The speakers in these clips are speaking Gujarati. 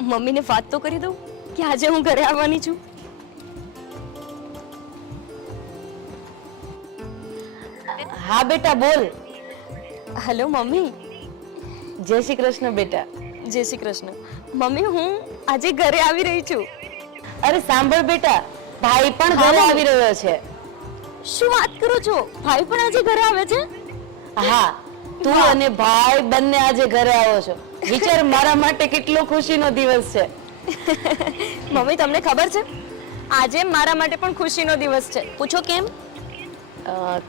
મમ્મીને વાત તો કરી દઉં કે આજે હું ઘરે આવવાની છું. હા બેટા બોલ. Hello mummy. જય શ્રી કૃષ્ણ બેટા. જય શ્રી કૃષ્ણ. મમ્મી હું આજે ઘરે આવી રહી છું. અરે સાંભળ બેટા, ભાઈ પણ હા, ઘરે મમ્મી. આવી રહ્યો છે. શું વાત કરો છો? ભાઈ પણ આજે ઘરે આવે છે? હા, તું વાહ. અને ભાઈ બંને આજે ઘરે આવો છો. વિચાર મારા માટે કેટલો ખુશીનો દિવસ છે. મમ્મી તમને ખબર છે આજે મારા માટે પણ ખુશીનો દિવસ છે. પૂછો કેમ?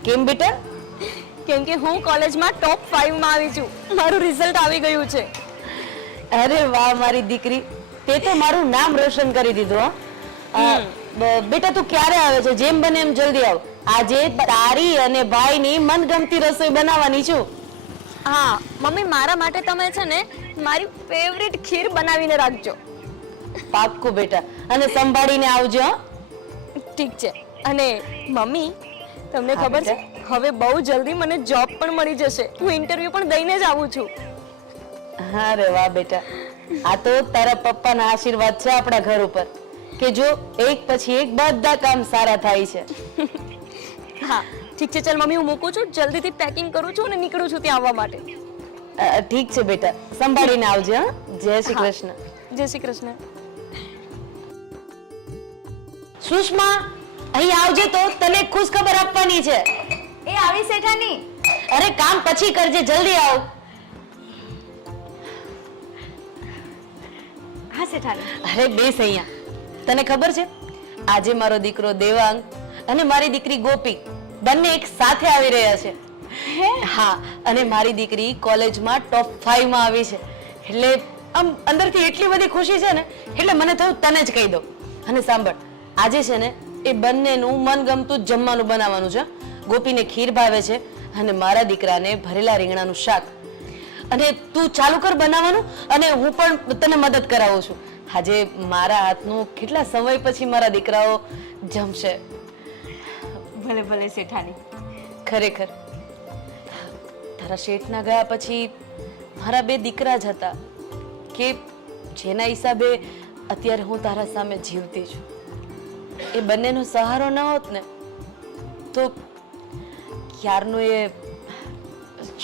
કેમ બેટા? કેમ કે હું કોલેજમાં ટોપ 5 માં આવી છું. મારું રિઝલ્ટ આવી ગયું છે. અરે વાહ મારી દીકરી, તે તો મારું નામ રોશન કરી દીધું હો. બેટા તું ક્યારે આવે છે? જેમ બને એમ જલ્દી આવ. આજે તારી અને ભાઈની મનગમતી રસોઈ બનાવવાની છું. હા મમ્મી, મારા માટે તમે છે ને મારી ફેવરિટ ખીર બનાવીને રાખજો. પાક્કું બેટા, અને સંભાળીને આવજો હો. ઠીક છે. અને મમ્મી તમને હા, ખબર છે બેટા. હવે બહુ જલ્દી મને જોબ પણ મળી જશે. હું ઇન્ટરવ્યુ પણ દઈને જ આવું છું. અરે વાહ બેટા, આ તો તારા પપ્પાના આશીર્વાદ છે આપણા ઘર ઉપર, કે જો એક પછી એક બધા કામ સારા થાય છે. હા ઠીક છે. ચાલ મમ્મી હું મૂકું છું. જલ્દીથી પેકિંગ કરું છું અને નીકળું છું ત્યાં આવવા માટે. ઠીક છે બેટા, સંભાળીને આવજે હા. જય શ્રી હા કૃષ્ણ. જય શ્રી કૃષ્ણ. સુષ્મા, અહીં આવજે તો તને એક ખુશ ખબર આપવાની છે. એ આવી શેઠાની. અરે કામ પછી કરજે, જલ્દી આવ. હા શેઠાની. અરે બેસ અહીંયા. તને ખબર છે આજે મારો દીકરો દેવાંગ અને મારી દીકરી ગોપી બંને એક સાથે આવી રહ્યા છે. હા, અને મારી દીકરી કોલેજમાં ટોપ 5 માં આવી છે. એટલે આમ અંદરથી એટલી બધી ખુશી છે ને, એટલે મને થયું તને જ કહી દઉં. અને સાંભળ, આજે છે ને એ બંનેનું મનગમતું જ જમવાનું બનાવવાનું છે. ગોપીને ખીર ભાવે છે અને મારા દીકરાને ભરેલા રીંગણાનું શાક. અને તું ચાલુ કર બનાવવાનું, અને હું પણ તને મદદ કરાવું છું. આજે મારા હાથનું કેટલા સમય પછી મારા દીકરાઓ જમશે. ભલે ભલે શેઠાની. ખરેખર તારા શેઠના ગયા પછી મારા 2 દીકરા જ હતા, કે જેના હિસાબે અત્યારે હું તારા સામે જીવતી છું. એ બંનેનો સહારો ન હોત ને તો ક્યારનો એ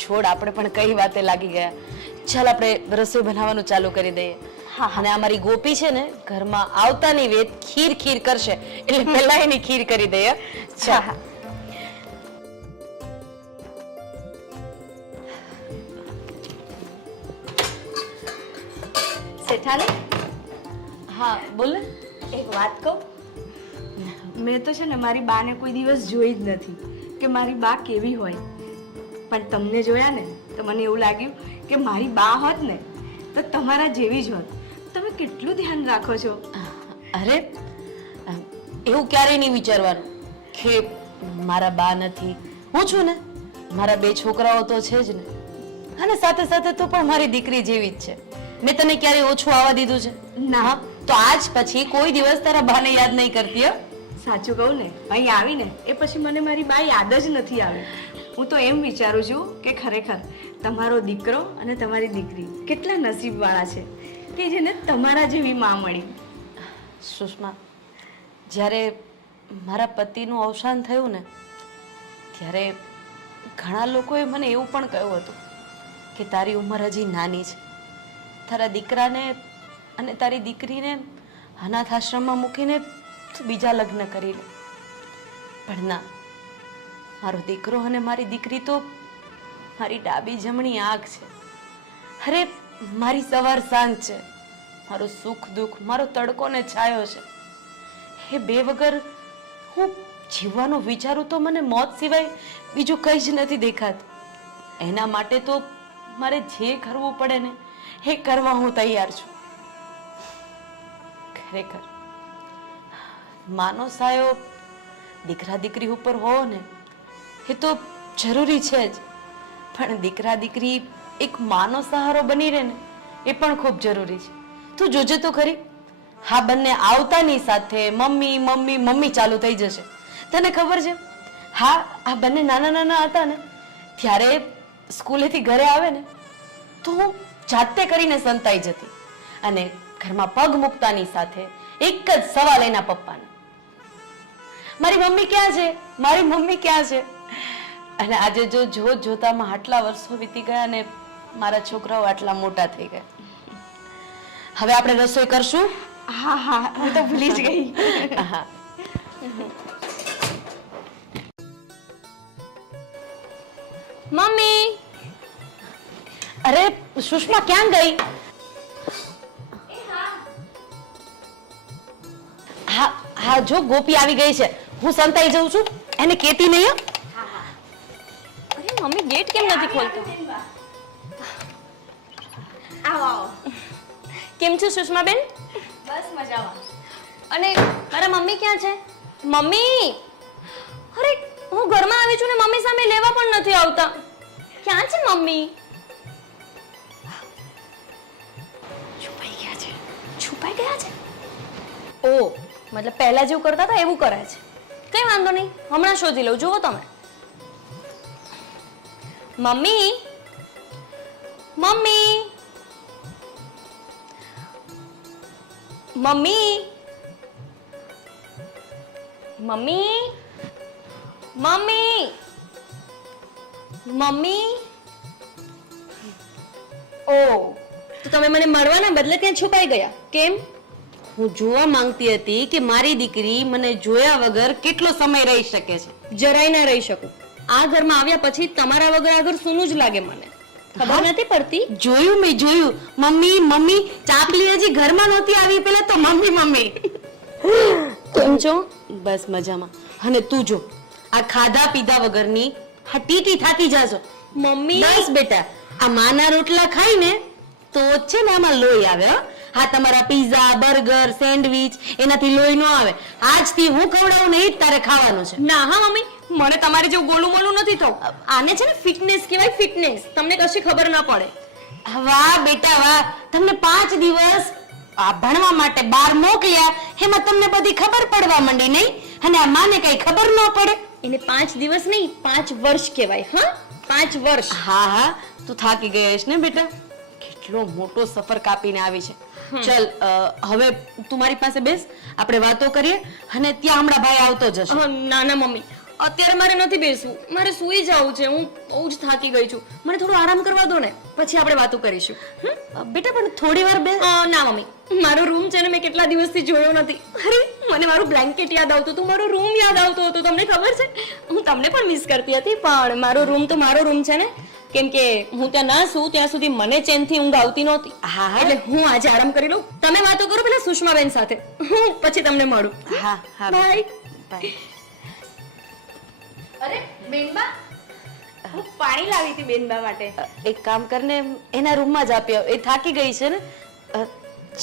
છોડ આપણે પણ કઈ વાતે લાગી ગયા. ચાલ આપણે રસોઈ બનાવવાનું ચાલુ કરી દઈએ. અને અમારી ગોપી છે ને ઘરમાં આવતાની વેત ખીર ખીર કરશે, એટલે પહેલા એની ખીર કરી દઈએ. ચાલ. શેઠાની હા બોલ ને. એક વાત કહું. મેં તો છે ને મારી બાને કોઈ દિવસ જોઈ જ નથી કે મારી બા કેવી હોય. પણ તમને જોયા ને તો મને એવું લાગ્યું કે મારી બા હોત ને તો તમારા જેવી જ હોત. તમે કેટલું ધ્યાન રાખો છો. અરે એવું ક્યારેય નહીં વિચારવાનું કે મારા બા નથી. હું છું ને, મારા 2 છોકરાઓ તો છે જ ને, અને સાથે સાથે તો પણ મારી દીકરી જેવી જ છે. મેં તને ક્યારેય ઓછું આવવા દીધું છે? ના. તો આજ પછી કોઈ દિવસ તારા બાને યાદ નહીં કરતી હો. સાચું કહું ને, અહીં આવીને એ પછી મને મારી બા યાદ જ નથી આવી. હું તો એમ વિચારું છું કે ખરેખર તમારો દીકરો અને તમારી દીકરી કેટલા નસીબવાળા છે કે જેને તમારા જેવી માં મળી. સુષ્મા, જ્યારે મારા પતિનું અવસાન થયું ને ત્યારે ઘણા લોકોએ મને એવું પણ કહ્યું હતું કે તારી ઉંમર હજી નાની છે, તારા દીકરાને અને તારી દીકરીને અનાથ આશ્રમમાં મૂકીને તું બીજા લગ્ન કરી લે. પણ ના, મારો દીકરો અને મારી દીકરી તો મારી ડાબી જમણી આંખ છે. અરે મારી સવાર સાંજ છે, મારું સુખ દુઃખ, મારો તડકો ને છાયો છે. એ 2 વગર હું જીવવાનું વિચારું તો મને મોત સિવાય બીજું કંઈ જ નથી દેખાતું. એના માટે તો મારે જે કરવું પડે ને એ કરવા હું તૈયાર છું. ખરેખર માનો સાયો દીકરા દીકરી ઉપર હોવો ને એ તો જરૂરી છે જ, પણ દીકરા દીકરી એક માનો સહારો બની રહે ને એ પણ ખૂબ જરૂરી છે. તું જોજે તો ખરી, હા બંને આવતાની સાથે મમ્મી મમ્મી મમ્મી ચાલુ થઈ જશે. તને ખબર છે, હા આ બંને નાના નાના હતા ને ત્યારે સ્કૂલેથી ઘરે આવે ને તો હું જાતે કરીને સંતાઈ જતી. અને ઘરમાં પગ મૂકતાની સાથે એક જ સવાલ એના પપ્પાનો, મારી મમ્મી ક્યાં છે, મારી મમ્મી ક્યાં છે? અને આજે જો જોત જોતામાં આટલા વર્ષો વીતી ગયા અને મારા છોકરાઓ આટલા મોટા થઈ ગયા. હવે આપણે રસોઈ કરશું. હા હા હું તો ભૂલી જ ગઈ. હા. મમ્મી, અરે સુષ્મા ક્યાં ગઈ? હા હા, જો ગોપી આવી ગઈ છે. હું સંતાઈ જાઉં છું, એને કેતી નહીં હો. અરે મમ્મી ગેટ કેમ નથી ખોલતો? આવો આવો. કેમ છો સુષ્માબેન? બસ મજામાં. અને મારા મમ્મી ક્યાં છે? મમ્મી, અરે હું ઘરમાં આવી છું ને મમ્મી સામે લેવા પણ નથી આવતા. ક્યાં છે મમ્મી? છુપાઈ ગયા છે. છુપાઈ ગયા છે? ઓ, મતલબ પહેલા જેવું કરતા હતા એવું કરે છે. કઈ વાંધો નહીં, હમણાં શોધી લઉં. જુઓ તમે. Mummy, mummy, mummy, mummy, mummy, mummy. ઓ, તો તમે મને મળવાના બદલે ત્યાં છુપાઈ ગયા. કેમ? હું જોવા માંગતી હતી કે મારી દીકરી મને જોયા વગર કેટલો સમય રહી શકે છે. જરાય ના રહી શકું. આ ઘરમાં આવ્યા પછી તમારા વગર આ ઘર સૂનું જ લાગે મને. ખબર નથી પડતી. જોયું મેં જોયું. મમ્મી મમ્મી, ચાપલી હજી ઘરમાં નહોતી આવી પેલા તો મમ્મી મમ્મી. કેમ છો? બસ મજામાં. અને તું જો આ ખાધા પીધા વગરની હા ટીટી થાકી જાશો. મમ્મી, બસ બેટા, આ માના રોટલા ખાઈને તો છે ને આમાં લોહી આવે. હો હા, તમારા પીઝા બર્ગર સેન્ડવિચ એનાથી લોહી ન આવે. આજથી હું ખવડાવું ને એ જ તારે ખાવાનું છે. ના હા મમ્મી, મને તમારે જેવું ગોલું મોલું નથી થવું. આને છે ને ફિટનેસ કહેવાય, ફિટનેસ. તમને કશી ખબર ના પડે. વાહ બેટા વાહ, તમને 5 દિવસ આ ભણવા માટે બહાર મોકલ્યા, એમાં તમને બધી ખબર પડવા માંડી નહીં? અને આ માને કઈ ખબર ન પડે. એને 5 દિવસ નહીં 5 વર્ષ કહેવાય. હા, 5 વર્ષ. હા હા, તું થાકી ગઈ હશ ને બેટા? કેટલો મોટો સફર કાપીને આવી છે. ચલ હવે તું મારી પાસે બેસ, આપણે વાતો કરીએ. અને ત્યાં હમણાં ભાઈ આવતો જશે. ના ના મમ્મી, અત્યારે મારે નથી બેસવું. મારે સૂઈ જવું છે. હું બહુ જ થાકી ગઈ છું. મને થોડો આરામ કરવા દો ને, પછી આપણે વાતો કરીશું. બેટા પણ થોડી વાર બેસ. ના મમ્મી, મારો રૂમ છે ને મેં કેટલા દિવસથી જોયો નથી. અરે મને મારું બ્લેન્કેટ યાદ આવતું હતું, મારો રૂમ યાદ આવતો હતો. તમને ખબર છે, હું તમને પણ મિસ કરતી હતી. પણ મારો રૂમ તો મારો રૂમ છે ને, કેમ કે હું ત્યાં ના સૂ ત્યાં સુધી મને ચેનથી ઊંઘ આવતી નહોતી. હા હા, એટલે હું આજે આરામ કરી લઉં. તમે વાતો કરો પેલા સુષ્માબેન સાથે, હું પછી તમને મળું. હા હા, બાય. બાય. અરે બેનબા, હું પાણી લાવી હતી બેનબા માટે. એક કામ કરને, એના રૂમમાં જ આપી આવ. એ થાકી ગઈ છે ને.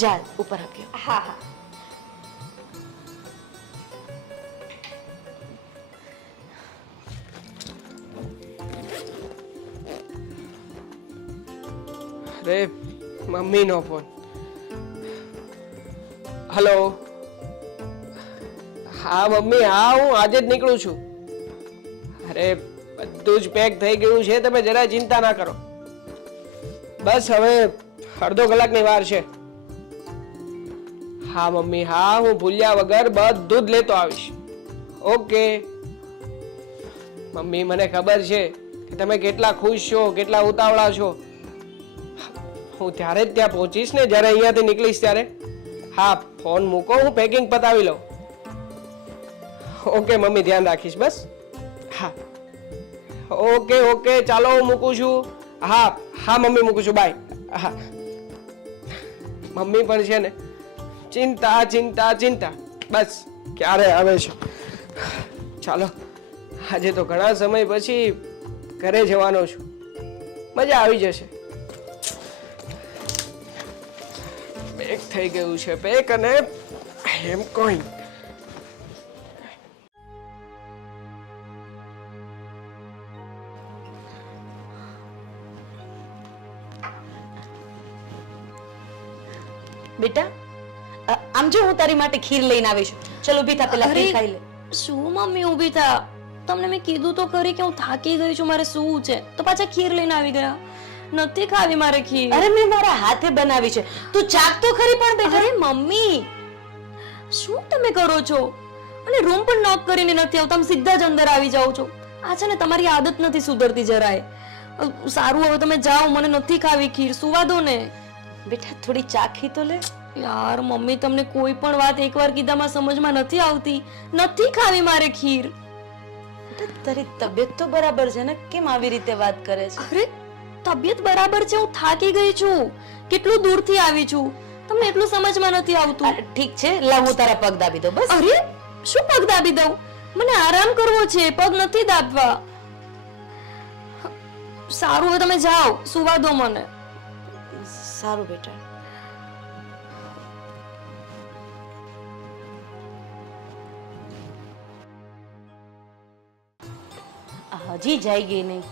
જા ઉપર આપ્યો. હા હા. અરે મમ્મીનો ફોન. હલો. હા મમ્મી, હા હું આજે જ નીકળું છું. અરે બધું જ પેક થઈ ગયું છે, તમે જરા ચિંતા ના કરો. બસ હવે અડધો કલાકની વાર છે. હા મમ્મી, હા હું ભૂલ્યા વગર બધું જ લેતો આવીશ. ઓકે મમ્મી, મને ખબર છે કે તમે કેટલા ખુશ છો, કેટલા ઉતાવળા છો. હું ત્યારે જ ત્યાં પહોંચીશ ને જ્યારે અહીંયાથી નીકળીશ ત્યારે. હા ફોન મૂકો, હું પેકિંગ પતાવી લઉં. ઓકે મમ્મી, ધ્યાન રાખીશ. બસ હા ઓકે ઓકે, ચાલો હું મૂકું છું. હા હા મમ્મી, મૂકું છું. બાય. હા મમ્મી પણ છે ને ચિંતા ચિંતા ચિંતા, બસ ક્યારે આવે છે. ચાલો, આજે તો ઘણા સમય પછી ઘરે જવાનો છું. મજા આવી જશે. પેક થઈ ગયું છે, પેક અને એમ કોઈ. બેટા આમ જો, હું તારી માટે ખીર લઈને આવીશ. ચલો ઊભી થા, પેલા ખીર ખાઈ લે. શું મમ્મી ઊભી થા? તમને મેં કીધું તો ખરી કે હું થાકી ગઈ છું, મારે સૂવું છે, તો પાછા ખીર લઈને આવી ગયા. નથી ખાવી મારે ખીર. અરે મેં મારા હાથે બનાવી છે, તું ચાખ તો ખરી પણ બેટા. અરે મમ્મી, શું તમે કરો છો? અને રૂમ પણ નોક કરીને નથી આવતા, આમ સીધા જ અંદર આવી જાઓ છો. આ છે ને તમારી આદત નથી સુધરતી જરાય. સારું, હવે તમે જાઓ, મને નથી ખાવી ખીર, સુવા દો ને. બેટા થોડી ચાખી તો લે. યાર મમ્મી, તમને કોઈ પણ વાત એકવાર કીધામાં સમજમાં નથી આવતી. નથી ખાવી મારે ખીર. બેટા તારી તબિયત તો બરાબર છે ને, કેમ આવી રીતે વાત કરે છે? અરે તબિયત બરાબર છે, હું થાકી ગઈ છું, કેટલું દૂરથી આવી છું, તમને એટલું સમજમાં નથી આવતું. અરે, ઠીક છે, લાવ હું તારા પગ દાબી દઉં બસ. અરે શું પગ દાબી દઉં? મને આરામ કરવો છે, પગ નથી દાબવા. સારું, હવે તમે જાઓ, સુવા દો મને. સારું બેટા. હજી જાય ગઈ નહીં.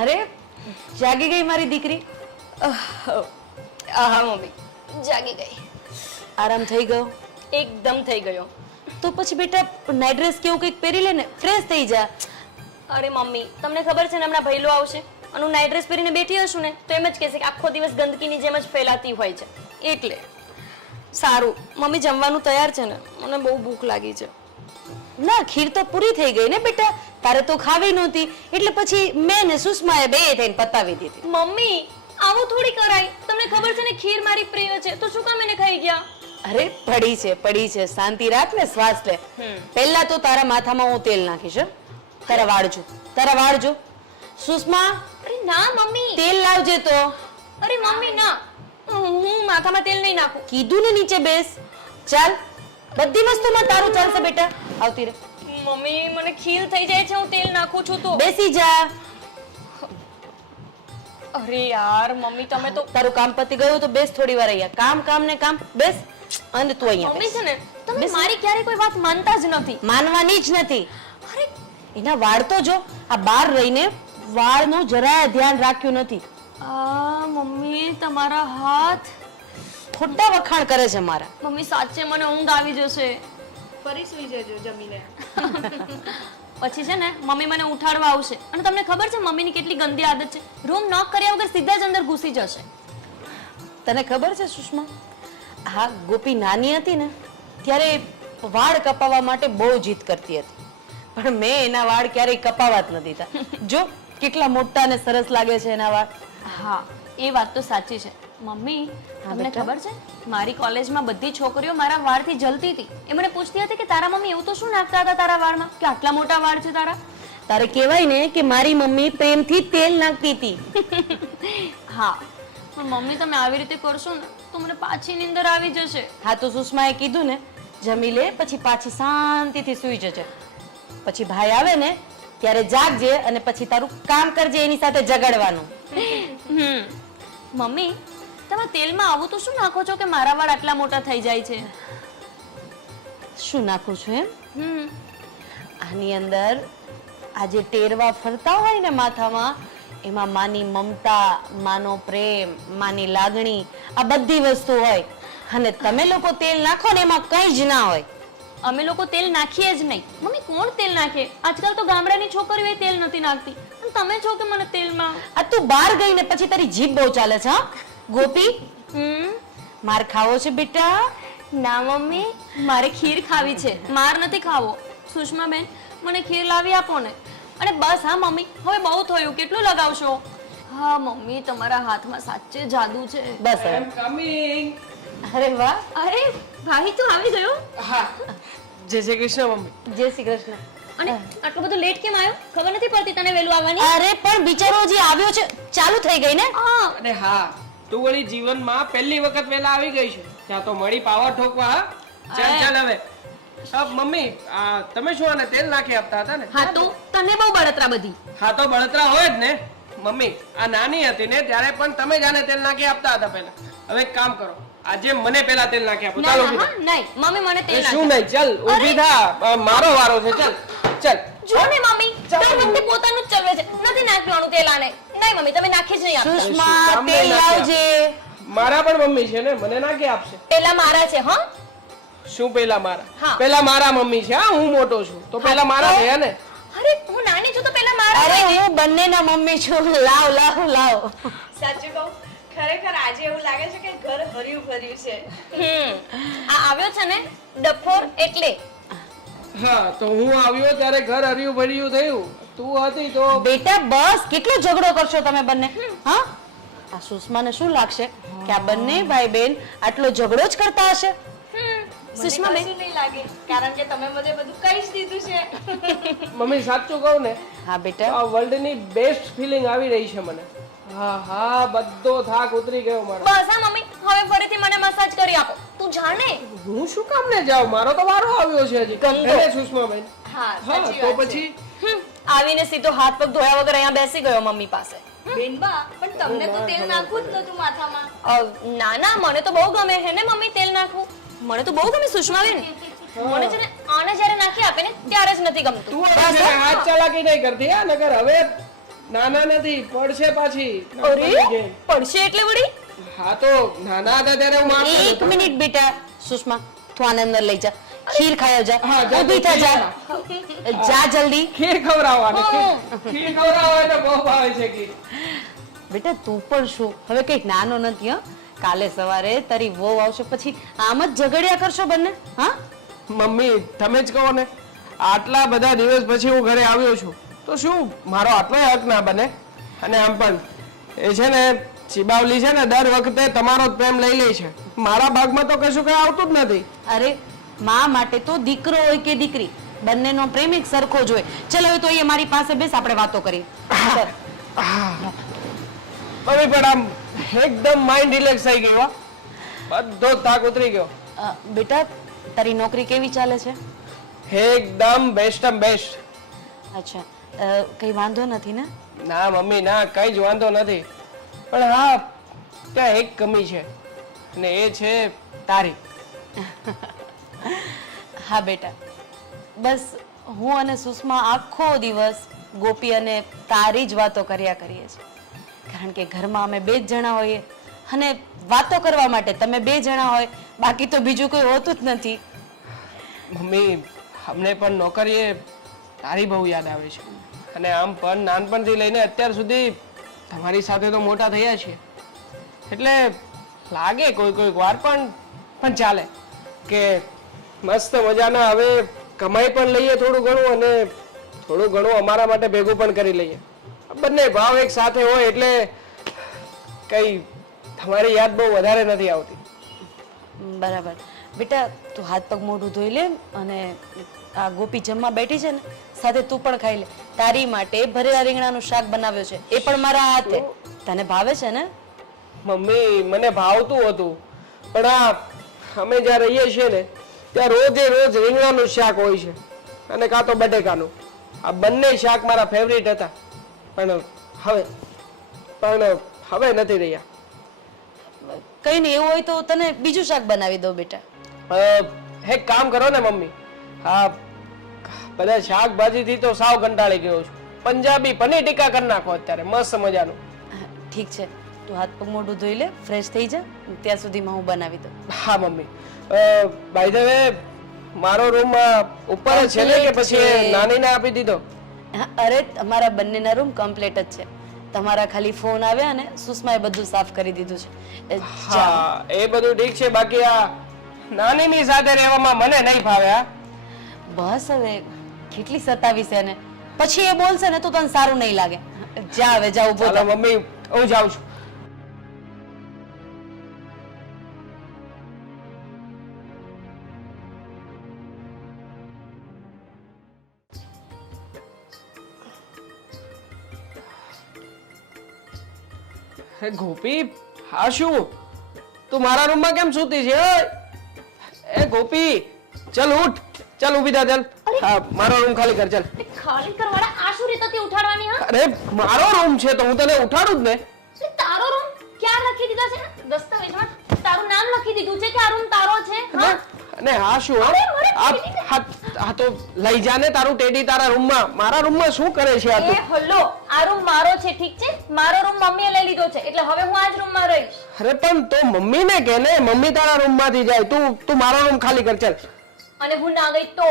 અરે જાગી ગઈ મારી દીકરી. હા મમ્મી, જાગી ગઈ. આરામ થઈ ગયો? એકદમ થઈ ગયો. તો પછી બેટા નાઈટ ડ્રેસ કેવું કંઈક પહેરી લે ને, ફ્રેશ થઈ જા. અરે મમ્મી, તમને ખબર છે ને હમણાં ભૈલો આવશે અને હું નાઈટ ડ્રેસ પહેરીને બેઠી હશું ને તો એમ જ કહેશે કે આખો દિવસ ગંદકીની જેમ જ ફેલાતી હોય છે. એટલે સારું મમ્મી, જમવાનું તૈયાર છે ને, મને બહુ ભૂખ લાગી છે. ના, ખીર તો પૂરી થઈ ગઈ ને બેટા, તારે તો ખાવી નહોતી એટલે પછી મેં ને સુષ્માએ બે થઈને પતાવી દીધી. મમ્મી, આવું થોડી કરાય. તમને ખબર છે ને ખીર મારી પ્રિય છે, તો શું કામ એને ખાઈ ગયા? અરે પડી છે, શાંતિ રાખ ને, શ્વાસ લે. પહેલા તો તારા માથામાં હું તેલ નાખીશ. તારા વાળ જો. સુષ્મા, અરે ના મમ્મી. તેલ લાવજે તો. અરે મમ્મી ના, હું માથામાં તેલ નહીં નાખું. કીધું ને નીચે બેસ. ચાલ, બધી વસ્તુમાં તારું ચાલશે બેટા. આવતી રહે. મમ્મી, મને ખીલ થઈ જાય છે, હું તેલ નાખું છું તો. બેસી જા. અરે યાર મમ્મી, તમે તો તારું કામ પતી ગયું તો બેસ થોડી વાર અહીંયા. કામ ને કામ. બેસ. અને તું અહીંયા મમ્મી બેસ. છે ને, તમે મારી ક્યારે કોઈ વાત માનતા જ નથી. માનવાની જ નથી. અરે એના વાળ તો જો, આ બહાર રહીને વાળનું જરાય ધ્યાન રાખ્યું નથી. મમ્મી, તમારા હાથ. ખોટા વખાણ કરે છે મારા. મમ્મી સાચે મને ઊંઘ આવી જશે. ફરી સુઈ જજો જમીને. પછી છે ને મમ્મી મને ઉઠાડવા આવશે અને તમને ખબર છે મમ્મીની કેટલી ગંદી આદત છે, રૂમ નોક કર્યા વગર સીધા જ અંદર ઘૂસી જશે. તને ખબર છે સુષ્મા, હા ગોપી નાની હતી ને ત્યારે વાળ કપાવવા માટે બહુ જીદ કરતી હતી, પણ મેં એના વાળ ક્યારેય કપાવવા જ ન દીધા. જો કેટલા મોટા અને સરસ લાગે છે એના વાળ. હા, એ વાત તો સાચી છે. મમ્મી, તમને ખબર છે મારી કોલેજમાં બધી છોકરીઓ મારા વાળથી જલતી હતી. એ મને પૂછતી હતી કે તારા મમ્મી એવું તો શું નાખતા હતા તારા વાળમાં કે આટલા મોટા વાળ છે તારા? તારે કહેવાય ને કે મારી મમ્મી પ્રેમથી તેલ નાખતી હતી. હા, પણ મમ્મી તમે આવી રીતે કરશો ને તો મને પાછી નીંદર આવી જશે. હા તો સુષ્માએ કીધું ને, જમી લે પછી પાછી શાંતિથી સૂઈ જજે. પછી ભાઈ આવે ને ત્યારે જાગજે અને પછી તારું કામ કરજે એની સાથે ઝઘડવાનું. મમ્મી, તમે તેલમાં આવું તો શું નાખો છો કે મારા વાળ આટલા મોટા થઈ જાય છે? શું નાખું છું એમ? આની અંદર આ જે ટેરવા ફરતા હોય ને માથામાં, એમાં માની મમતા, માનો પ્રેમ, માની લાગણી, આ બધી વસ્તુ હોય. અને તમે લોકો તેલ નાખો ને એમાં કંઈ જ ના હોય. અમે લોકો તેલ નાખીએ જ નહીં. મમ્મી, કોણ તેલ નાખે? આજકાલ તો ગામડાની છોકરીઓ તેલ નથી નાખતી. અને તમે છો કે મને તેલમાં. આ તું બહાર ગઈ ને પછી તારી જીભ બહુ ચાલે છે. હા ગોપી, માર ખાવો છે બેટા? ના મમ્મી, મારે ખીર ખાવી છે, માર નથી ખાવો. સુષ્મા બેન, મને ખીર લાવી આપો ને. અને બસ હા મમ્મી, હવે બહુ થયું, કેટલું લગાવશો? હા મમ્મી, તમારા હાથમાં સાચે જાદુ છે. બસ હવે. કમિંગ. અરે વાહ. અરે ભાઈ, તું આવી ગયો? હા, જય શ્રી કૃષ્ણ મમ્મી. જય શ્રી કૃષ્ણ. અને આટલું બધું લેટ કેમ આવ્યો? ખબર નથી પડતી તને વહેલું આવવાની? અરે પણ બિચારો હજી આવ્યો છે, ચાલુ થઈ ગઈ ને. હા. અરે હા, તું વળી જીવનમાં પહેલી વખત વહેલા આવી ગઈ છે. ત્યાં તો મળી પાવર ઠોકવા. હા? ચાલ હવે. મમ્મી, તમે શું આને તેલ નાખી આપતા હતા ને? હા તો તને બહુ બળતરા બધી. હા તો બળતરા હોય જ ને. મમ્મી, આ નાની હતી ને ત્યારે પણ તમે જ આને તેલ નાખી આપતા હતા પહેલા. હવે એક કામ કરો, આજે મને પહેલા તેલ નાખી આપો. ચાલો હા નહીં મમ્મી, મને તેલ શું નાખી. નહીં, ચાલ ઊભી થા, મારો વારો છે. ચાલ ચાલ. જો ને મમ્મી, દર વખતે પોતાનું જ ચલવે છે, નથી નાખવાનું તેલ આને. નહીં મમ્મી, તમે નાખી જ નહીં આપતા. સુષ્મા, તેલ લાવજે. મારા પણ મમ્મી છે ને, મને નાખી આપશે. પેલા મારા છે. હા, શું પેલા મારા? હા. પેલા મારા મમ્મી છે. હા, હું મોટો છું તો પેલા મારા થયા ને. અરે હું અરે હું બંનેના મમ્મી છું. લાવ લાવ લાવ. સાચું કહું ખરેખર આજે એવું લાગે છે કે ઘર હર્યું ભર્યું છે. આ આવ્યો છે ને ડફોર એટલે હા તો હું આવ્યો ત્યારે ઘર હર્યું ભર્યું થયું. તું હતી તો બેટા બસ કેટલો ઝઘડો કરશો તમે બંને? હા આ સુષ્માને શું લાગશે કે આ બંને ભાઈ બેન આટલો ઝઘડો જ કરતા હશે? સુષ્મા કશું નહીં લાગે કારણ કે તમે મને બધું કહી જ દીધું છે. મમ્મી સાચું કહું ને હા બેટા આ વર્લ્ડની બેસ્ટ ફિલિંગ આવી રહી છે મને. હા હા બધો થાક ઉતરી ગયો મારો. બસ હા મમ્મી હવે ફરીથી મને મસાજ કરી આપો. તું જાણે હું શું કામ ને જાઉં? મારો તો વારો આવ્યો છે હજી. એને સુષ્માબેન. હા હા સાચી તો વાત છે. પછી આવીને સીધો હાથ પગ ધોયા વગર અહીંયા બેસી ગયો મમ્મી પાસે. બેનબા પણ તમને તો તેલ નાખવું જ નતું માથામાં. ના ના મને તો બહુ ગમે હે ને મમ્મી તેલ નાખવું. મને તો બહુ ગમે સુષ્માબેન. મને છે ને આને જ્યારે નાખી આપે ને ત્યારે જ નથી ગમતું. તું આ છે ને હાથ ચાલાકી નહીં કરતી હા નકર હવે નાના નથી પડશે પાછી. અરે પડશે એટલે વળી હા તો નાના હતા ત્યારે હું મારતો એક હતો. મિનિટ બેટા સુષ્મા તું આને અંદર લઈ જા. ખીર ખાયો જા. હા, જા, ઊભી થા જા. જા જલ્દી. ખીર ખવડાવવાની ખીર ખવડાવવા તો બહુ ભાવે છે ખીર. બેટા તું પણ શું હવે કઈક નાનો નથી હો. કાલે સવારે તારી વહુ આવશે પછી આમ જ ઝઘડ્યા કરશો બંને? હા મમ્મી તમે જ કહો ને આટલા બધા દિવસ પછી હું ઘરે આવ્યો છું તો શું મારો આટલો હક ના બને? અને આમ પણ એ છે ને ચીબાવલી છે ને દર વખતે તમારો જ પ્રેમ લઈ લે છે. મારા ભાગમાં તો કશું કઈ આવતું જ નથી. અરે માં માટે તો દીકરો હોય કે દીકરી બંનેનો પ્રેમ એક સરખો જ હોય. ચલો હવે તો અહીંયા મારી પાસે બેસ આપણે વાતો કરીએ. ચાલ. મમ્મી પણ આમ એકદમ માઇન્ડ રિલેક્સ થઈ ગયો હો. બધો જ થાક ઉતરી ગયો. બેટા તારી નોકરી કેવી ચાલે છે? એકદમ બેસ્ટમ બેસ્ટ. અચ્છા કઈ વાંધો નથી ને? ના મમ્મી ના કઈ જ વાંધો નથી પણ હા ત્યાં એક કમી છે અને એ છે તારી. હા બેટા બસ હું અને સુષ્મા આખો દિવસ ગોપી અને તારી જ વાતો કર્યા કરીએ છીએ. કારણ કે ઘરમાં અમે બે જ જણા હોઈએ અને વાતો કરવા માટે તમે બે જણા હોય બાકી તો બીજું કોઈ હોતું જ નથી. મમ્મી અમને પણ નોકરીએ તારી બહુ યાદ આવે છે અને આમ પણ નાનપણથી લઈને અત્યાર સુધી તમારી સાથે તો મોટા થયા છીએ એટલે લાગે કોઈ વાર પણ ચાલે કે મસ્ત મજાના હવે કમાઈ પણ લઈએ થોડું ઘણું અને થોડું ઘણું અમારા માટે ભેગું પણ કરી લઈએ. બંને ભાવ એક સાથે હોય એટલે કઈ તમારી યાદ બહુ વધારે નથી આવતી. બરાબર બેટા તું હાથ પગ મોઢું ધોઈ લે અને આ ગોપી જમવા બેઠી છે ને સાથે તું પણ ખાઈ લે. તારી માટે ભરેલા રીંગણાનું શાક બનાવ્યો છે એ પણ મારા હાથે. તને ભાવે છે ને? મમ્મી મને ભાવતું હતું પણ આ અમે જ્યાં રહીએ છીએ ને ત્યાં રોજે રોજ રીંગણાનું શાક હોય છે અને કાં તો બટેકાનું. આ બંને શાક મારા ફેવરિટ હતા પણ હવે નથી રહ્યા. કઈ નહીં એવું હોય તો તને બીજું શાક બનાવી દો બેટા. એક કામ કરો ને મમ્મી હા બધા શાકભાજીથી તો સાવ કંટાળી ગયો છું. પંજાબી પનીર ટીકા કરી નાખો અત્યારે મસ્ત મજાનું. ઠીક છે તું હાથ પગ મોઢું ધોઈ લે ફ્રેશ થઈ જા ત્યાં સુધીમાં હું બનાવી દઉં. હા મમ્મી બાય ધ વે મારો રૂમ ઉપર જ છે ને કે પછી નાનીને આપી દીધો? હા, અરે તમારા બંનેના રૂમ કમ્પ્લીટ જ છે. તમારા ખાલી ફોન આવ્યા ને સુષ્માએ બધું સાફ કરી દીધું છે. હા એ બધું ઠીક છે બાકી આ નાનીની સાથે રહેવામાં મને નહીં ફાવે. હા બસ હવે કેટલી સતાવીશ એને પછી એ બોલશે ને તો તને સારું નહીં લાગે. જા હવે જા ઉભો ચાલો થા. મમ્મી હું જાઉં છું. હે ગોપી હા શું તું મારા રૂમમાં કેમ સૂતી છે? એ ગોપી ચલ ઉઠ ચલ ઊભી થા ચાલ. હા મારો રૂમ ખાલી કર ચાલ. ખાલી કરવાળા આ શું રીતોથી ઉઠાડવાની હા? અરે મારો રૂમ છે તો હું તને ઉઠાડું જ ને. એટલે તારો રૂમ ક્યાં લખી દીધા છે? દસ્તાવેજમાં તારું નામ લખી દીધું છે કે આ રૂમ તારો છે હા? અને હા શું અરે, મારે આ તો લઈ જા ને તારું ટેડી તારા રૂમમાં. મારા રૂમમાં શું કરે છે આ એ તું? હલ્લો આ રૂમ મારો છે ઠીક છે? મારો રૂમ મમ્મીએ લઈ લીધો છે એટલે હવે હું આ જ રૂમમાં રહીશ. અરે પણ તો મમ્મીને કે ને મમ્મી તારા રૂમમાંથી જાય તું મારો રૂમ ખાલી કર ચાલ. અને હું ના ગઈ તો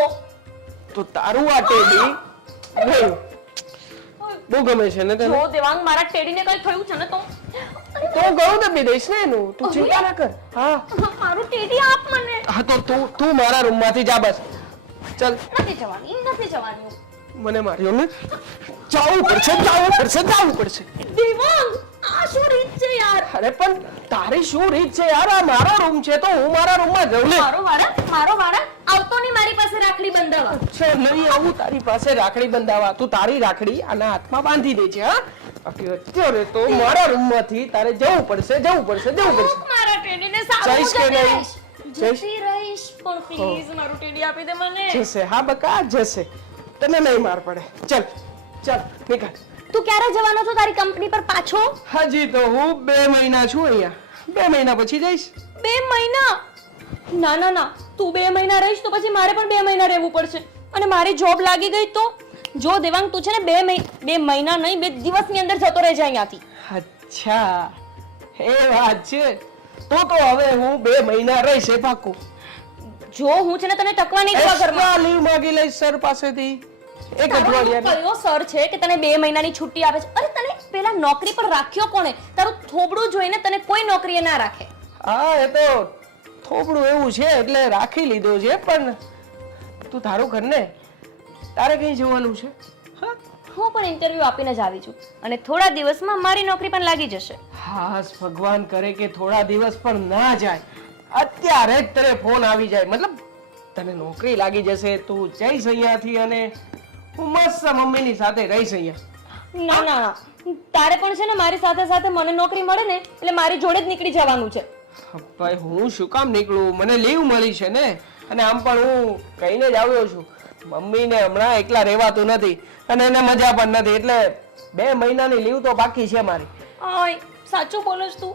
તો તારું આ ટેડી નહીં. ઓય બહુ ગમે છે ને તને જો દેવાંગ મારા ટેડીને કઈ થયું છે ને તો તો હું ઘણું દબી દઈશ ને એનું તું ચિંતા ના કર હા મારું ટેડી આપ મને. હા તો તું મારા રૂમમાંથી જા બસ ચાલ નથી જવાની. મને માર્યો ને જવું પડશે દેવાંગ આ શું રીત છે યાર? અરે પણ તારી શું રીત છે યાર આ મારો રૂમ છે તો હું મારા રૂમમાં જઉં ને મારો વાળા આવતો નહીં મારી પાસે રાખડી બંધાવા. છે નહીં આવું તારી પાસે રાખડી બંધાવા તું તારી રાખડી આના હાથમાં બાંધી દે છે હા બાકી અત્યારે તો મારા રૂમમાંથી તારે જવું પડશે મારા ટેડીને સારું જઈશ કે નહીં? જતી રહીશ પણ પ્લીઝ મારું ટેડી આપી દે મને. જશે હા બકા જશે તને નહીં માર પડે ચાલ નીકળ તું ક્યારે જવાનો છો તારી કંપની પર પાછો? હજી તો હું 2 મહિના છું અહીંયા 2 મહિના પછી જઈશ 2 મહિના? ના તું 2 મહિના રહીશ તો પછી મારે પણ 2 મહિના રહેવું પડશે અને મારી જોબ લાગી ગઈ તો જો દેવાંગ તું છે ને 2 મહિના નહીં 2 દિવસની અંદર જતો રહેજે અહીંયાથી. અચ્છા એ વાત છે તો હવે હું 2 મહિના રહીશ એ પાકું જો હું છે ને તને ટકવા નહીં દેવા ઘરમાં. એક્સ્ટ્રા લીવ માંગી લઈશ સર પાસેથી એક તારો એવો અઠવાડિયાની કયો સર છે કે તને 2 મહિનાની છુટ્ટી આપે છે? અરે તને પેલા નોકરી પર રાખ્યો કોણે? તારું થોબડું જોઈને તને કોઈ નોકરીએ ના રાખે. હા એ તો થોડું એવું છે એટલે રાખી લીધો છે પણ તું તારું કર ને તારે કઈ જવાનું છે હા હું પણ ઇન્ટરવ્યુ આપીને જ આવી છું અને થોડા દિવસમાં મારી નોકરી પણ લાગી જશે. હાસ ભગવાન કરે કે થોડા દિવસ પણ ના જાય અત્યારે જ તને ફોન આવી જાય મતલબ તને નોકરી લાગી જશે તું જઈશ અહીંયાથી અને હું મસ્ત મમ્મીની સાથે રહીશ અહીંયા ના તારે પણ છે ને મારી સાથે સાથે મને નોકરી મળે ને એટલે મારી જોડે જ નીકળી જવાનું છે. ભાઈ હું શું કામ નીકળું મને લીવ મળી છે ને અને આમ પણ હું કહીને જ આવ્યો છું મમ્મીને હમણાં એકલા રહેવાતું નથી અને એને મજા પણ નથી એટલે 2 મહિનાની લીવ તો બાકી છે મારી. ઓય સાચું બોલો છો તું?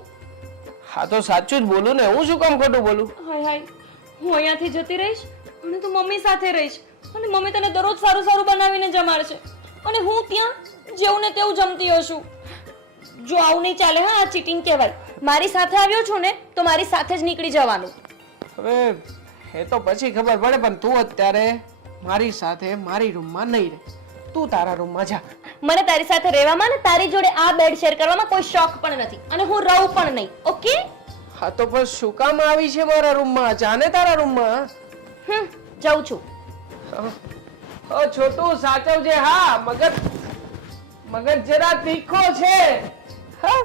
હા તો સાચું જ બોલું ને હું શું કામ ખોટું બોલું? હાય હું અહીંયાથી જતી રહીશ અને તું મમ્મી સાથે રહીશ અને મમ્મી તને દરરોજ સારું બનાવીને જમાડશે અને હું ત્યાં જેવું ને તેવું જમતી હશું. જો આવું નહીં ચાલે હા આ ચીટિંગ કહેવાય. મારી સાથે આવ્યો છો ને તો મારી સાથે જ નીકળી જવાનું. હવે એ તો પછી ખબર પડે પણ તું અત્યારે મારી સાથે મારી રૂમમાં નહીં રહે તું તારા રૂમમાં જા. મને તારી સાથે રહેવામાં ને તારી જોડે આ બેડ શેર કરવામાં કોઈ શોખ પણ નથી અને હું રહું પણ નહીં. ઓકે? હા તો બસ શું કામ આવી છે મારા રૂમમાં જાને તારા રૂમમાં જાઉં છું. ઓ છોટું સાચવજે હા મગજ જરા તીખો છે હા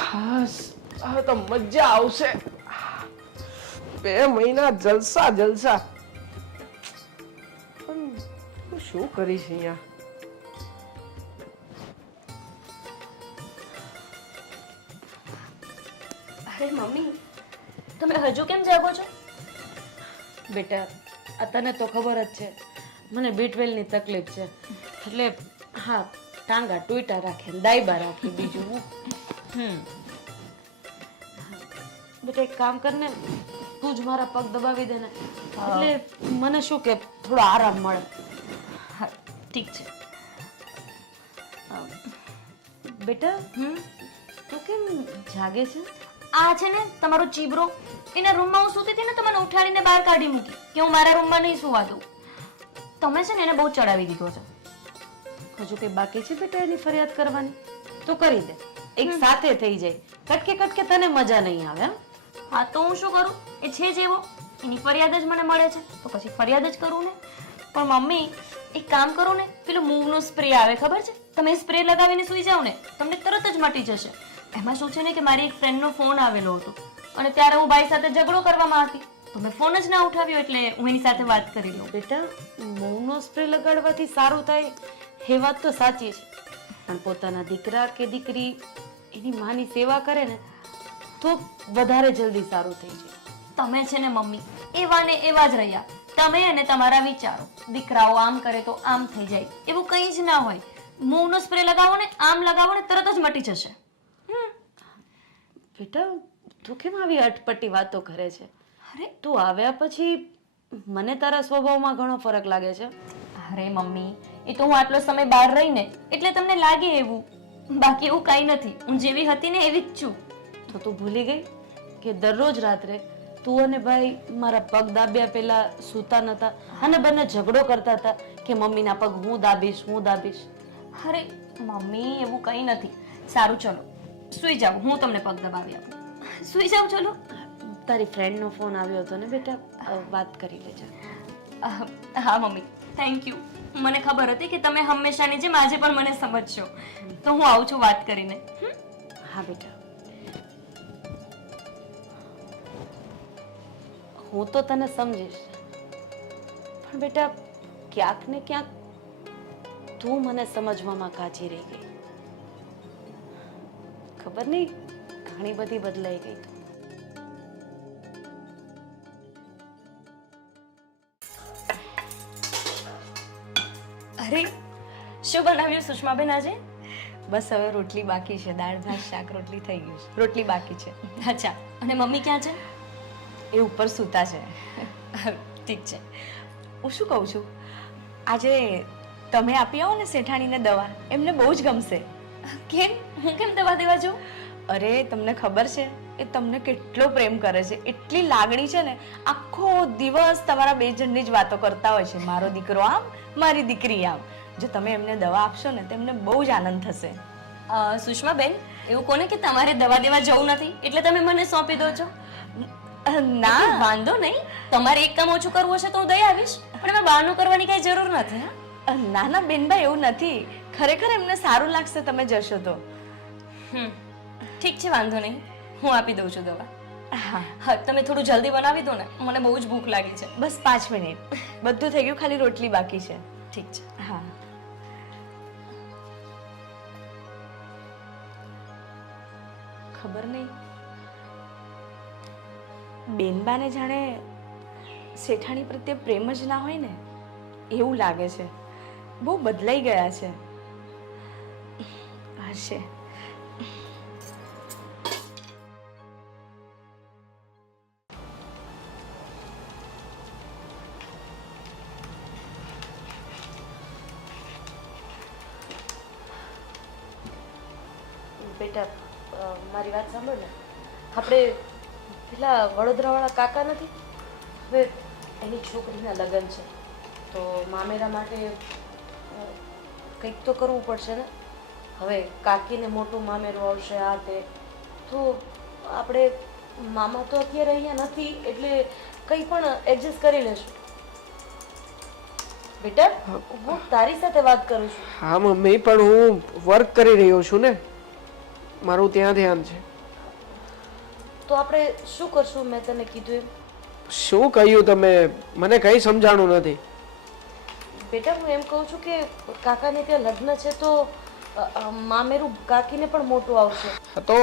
હાસ હવે તો મજા આવશે 2 મહિના જલસા પણ હું શું કરીશ અહીંયા અરે મમ્મી તમે હજુ કેમ જાગો છો? બેટા આ તને તો ખબર જ છે મને બીટવેલની તકલીફ છે એટલે હા ટાંગા ટૂટા રાખે દાયબા રાખે બીજું હું બેટા એક કામ કર ને તું જ મારા પગ દબાવી દે ને એટલે મને શું કે થોડો આરામ મળે. હા ઠીક છે. બેટા તું કેમ જાગે છે? આ છે ને તમારો ચીબરો એના રૂમમાં હું સૂતી હતી ને તો મને ઉઠાડીને બહાર કાઢી મૂકી કે હું મારા રૂમમાં નહીં સુવા દઉં. તમે છે ને એને બહુ ચડાવી દીધો છે. હજુ કઈ બાકી છે બેટા એની ફરિયાદ કરવાની? તો કરી દે એક સાથે થઈ જાય કટકે તને મજા નહીં આવે. હા તો હું શું કરું? એ છે જેવો એની ફરિયાદ જ મને મળે છે તો પછી ફરિયાદ જ કરું ને. પણ મમ્મી એક કામ કરો ને પેલો મૂવનો સ્પ્રે આવે ખબર છે? તમે સ્પ્રે લગાવીને સૂઈ જાઓ ને તમને તરત જ મટી જશે. એમાં શું છે ને કે મારી એક ફ્રેન્ડનો ફોન આવેલો હતો અને ત્યારે હું ભાઈ સાથે ઝઘડો કરવામાં હતી તો મેં ફોન જ ના ઉઠાવ્યો એટલે હું એની સાથે વાત કરી લઉં. બેટા મોંનો સ્પ્રે લગાડવાથી સારું થાય એ વાત તો સાચી છે પણ પોતાના દીકરા કે દીકરી એની માની સેવા કરે ને તો વધારે જલ્દી સારું થઈ જાય. તમે છે ને મમ્મી એવા ને એવા જ રહ્યા. તમે અને તમારા વિચારો દીકરાઓ આમ કરે તો આમ થઈ જાય એવું કંઈ જ ના હોય. મૂવનો સ્પ્રે લગાવો ને આમ લગાવો ને તરત જ મટી જશે. બેટા તું કેમ આવી અટપટી વાતો કરે છે? અરે તું આવ્યા પછી મને તારા સ્વભાવમાં ઘણો ફરક લાગે છે. અરે મમ્મી એ તો હું આટલો સમય બહાર રહીને એટલે તમને લાગે એવું બાકી એવું કાંઈ નથી. હું જેવી હતી ને એવી જ છું. તો તું ભૂલી ગઈ કે દરરોજ રાત્રે તું અને ભાઈ મારા પગ દાબ્યા પહેલા સૂતા નતા અને બંને ઝઘડો કરતા હતા કે મમ્મીના પગ હું દાબીશ. અરે મમ્મી એવું કંઈ નથી. સારું ચલો સૂઈ જાઓ, હું તમને પગ દબાવી આપું. સૂઈ જાઓ ચલો. તારી ફ્રેન્ડનો ફોન આવ્યો હતો ને બેટા, વાત કરી લેજે. હા મમ્મી, થેન્ક યુ. મને ખબર હતી કે તમે હંમેશાની જેમ આજે પણ મને સમજશો, તો હું આવું છું વાત કરીને. હા બેટા, હું તો તને સમજીશ, પણ બેટા ક્યાંક ને ક્યાંક તું મને સમજવામાં કાચી રહી ગઈ. ખબર નહીં, ઘણી બધી બદલાઈ ગઈ. અરે શું બનાવ્યું સુષ્માબેન આજે? બસ હવે રોટલી બાકી છે, દાળ ભાત શાક રોટલી થઈ ગયું છે, રોટલી બાકી છે. અચ્છા, અને મમ્મી ક્યાં છે? એ ઉપર સૂતા છે. ઠીક છે. હું શું કહું છું, આજે તમે આપી આવો ને શેઠાણીને દવા, એમને બહુ જ ગમશે. કેમ? હું કેમ દવા દેવા જાઉં? અરે તમને ખબર છે એ તમને કેટલો પ્રેમ કરે છે, એટલી લાગણી છે ને, આખો દિવસ તમારા બે જણની જ વાતો કરતા હોય છે, મારો દીકરો આમ, મારી દીકરી આમ. જો તમે એમને દવા આપશો ને તેમને બહુ જ આનંદ થશે. સુષ્માબેન, એવું કોને કે તમારે દવા દેવા જવું નથી એટલે તમે મને સોંપી દો છો? ના વાંધો નહીં, તમારે એક કામ ઓછું કરવું હશે તો હું દઈ આવીશ, પણ એમાં બહારનું કરવાની કઈ જરૂર નથી. ના ના બેનભાઈ, એવું નથી, ખરેખર એમને સારું લાગશે તમે જશો તો. ઠીક છે, વાંધો નહીં, હું આપી દઉં છું દવા. હા હા, તમે થોડું જલ્દી બનાવી દો ને, મને બહુ જ ભૂખ લાગી છે. બસ 5 મિનિટ, બધું થઈ ગયું, ખાલી રોટલી બાકી છે. ઠીક છે. હા ખબર નહીં, બેનબાને જાણે શેઠાણી પ્રત્યે પ્રેમ જ ના હોય ને એવું લાગે છે. બહુ બદલાઈ ગયા છે. હશે. બેટા મારી વાત સાંભળ ને, આપણે પેલા વડોદરાવાળા કાકા નથી, હવે એની છોકરીના લગ્ન છે, તો મામેરા માટે કંઈક તો કરવું પડશે ને. હવે કાકીને મોટું મામેરું આવશે, આ તે, તો આપણે મામા તો અત્યારે અહીંયા નથી એટલે કંઈ પણ એડજસ્ટ કરી લેશું. બેટા હું તારી સાથે વાત કરું છું. હા મમ્મી, પણ હું વર્ક કરી રહ્યો છું ને, મારું ત્યાં ધ્યાન છે. તો આપણે શું કરશું? મેં તને કીધું એમ. શું કહ્યું તમે? મને કંઈ સમજાણું નથી. બેટા હું એમ કહું છું કે કાકાને ત્યાં લગ્ન છે તો મામેરું કાકીને પણ મોટું આવશે. હા તો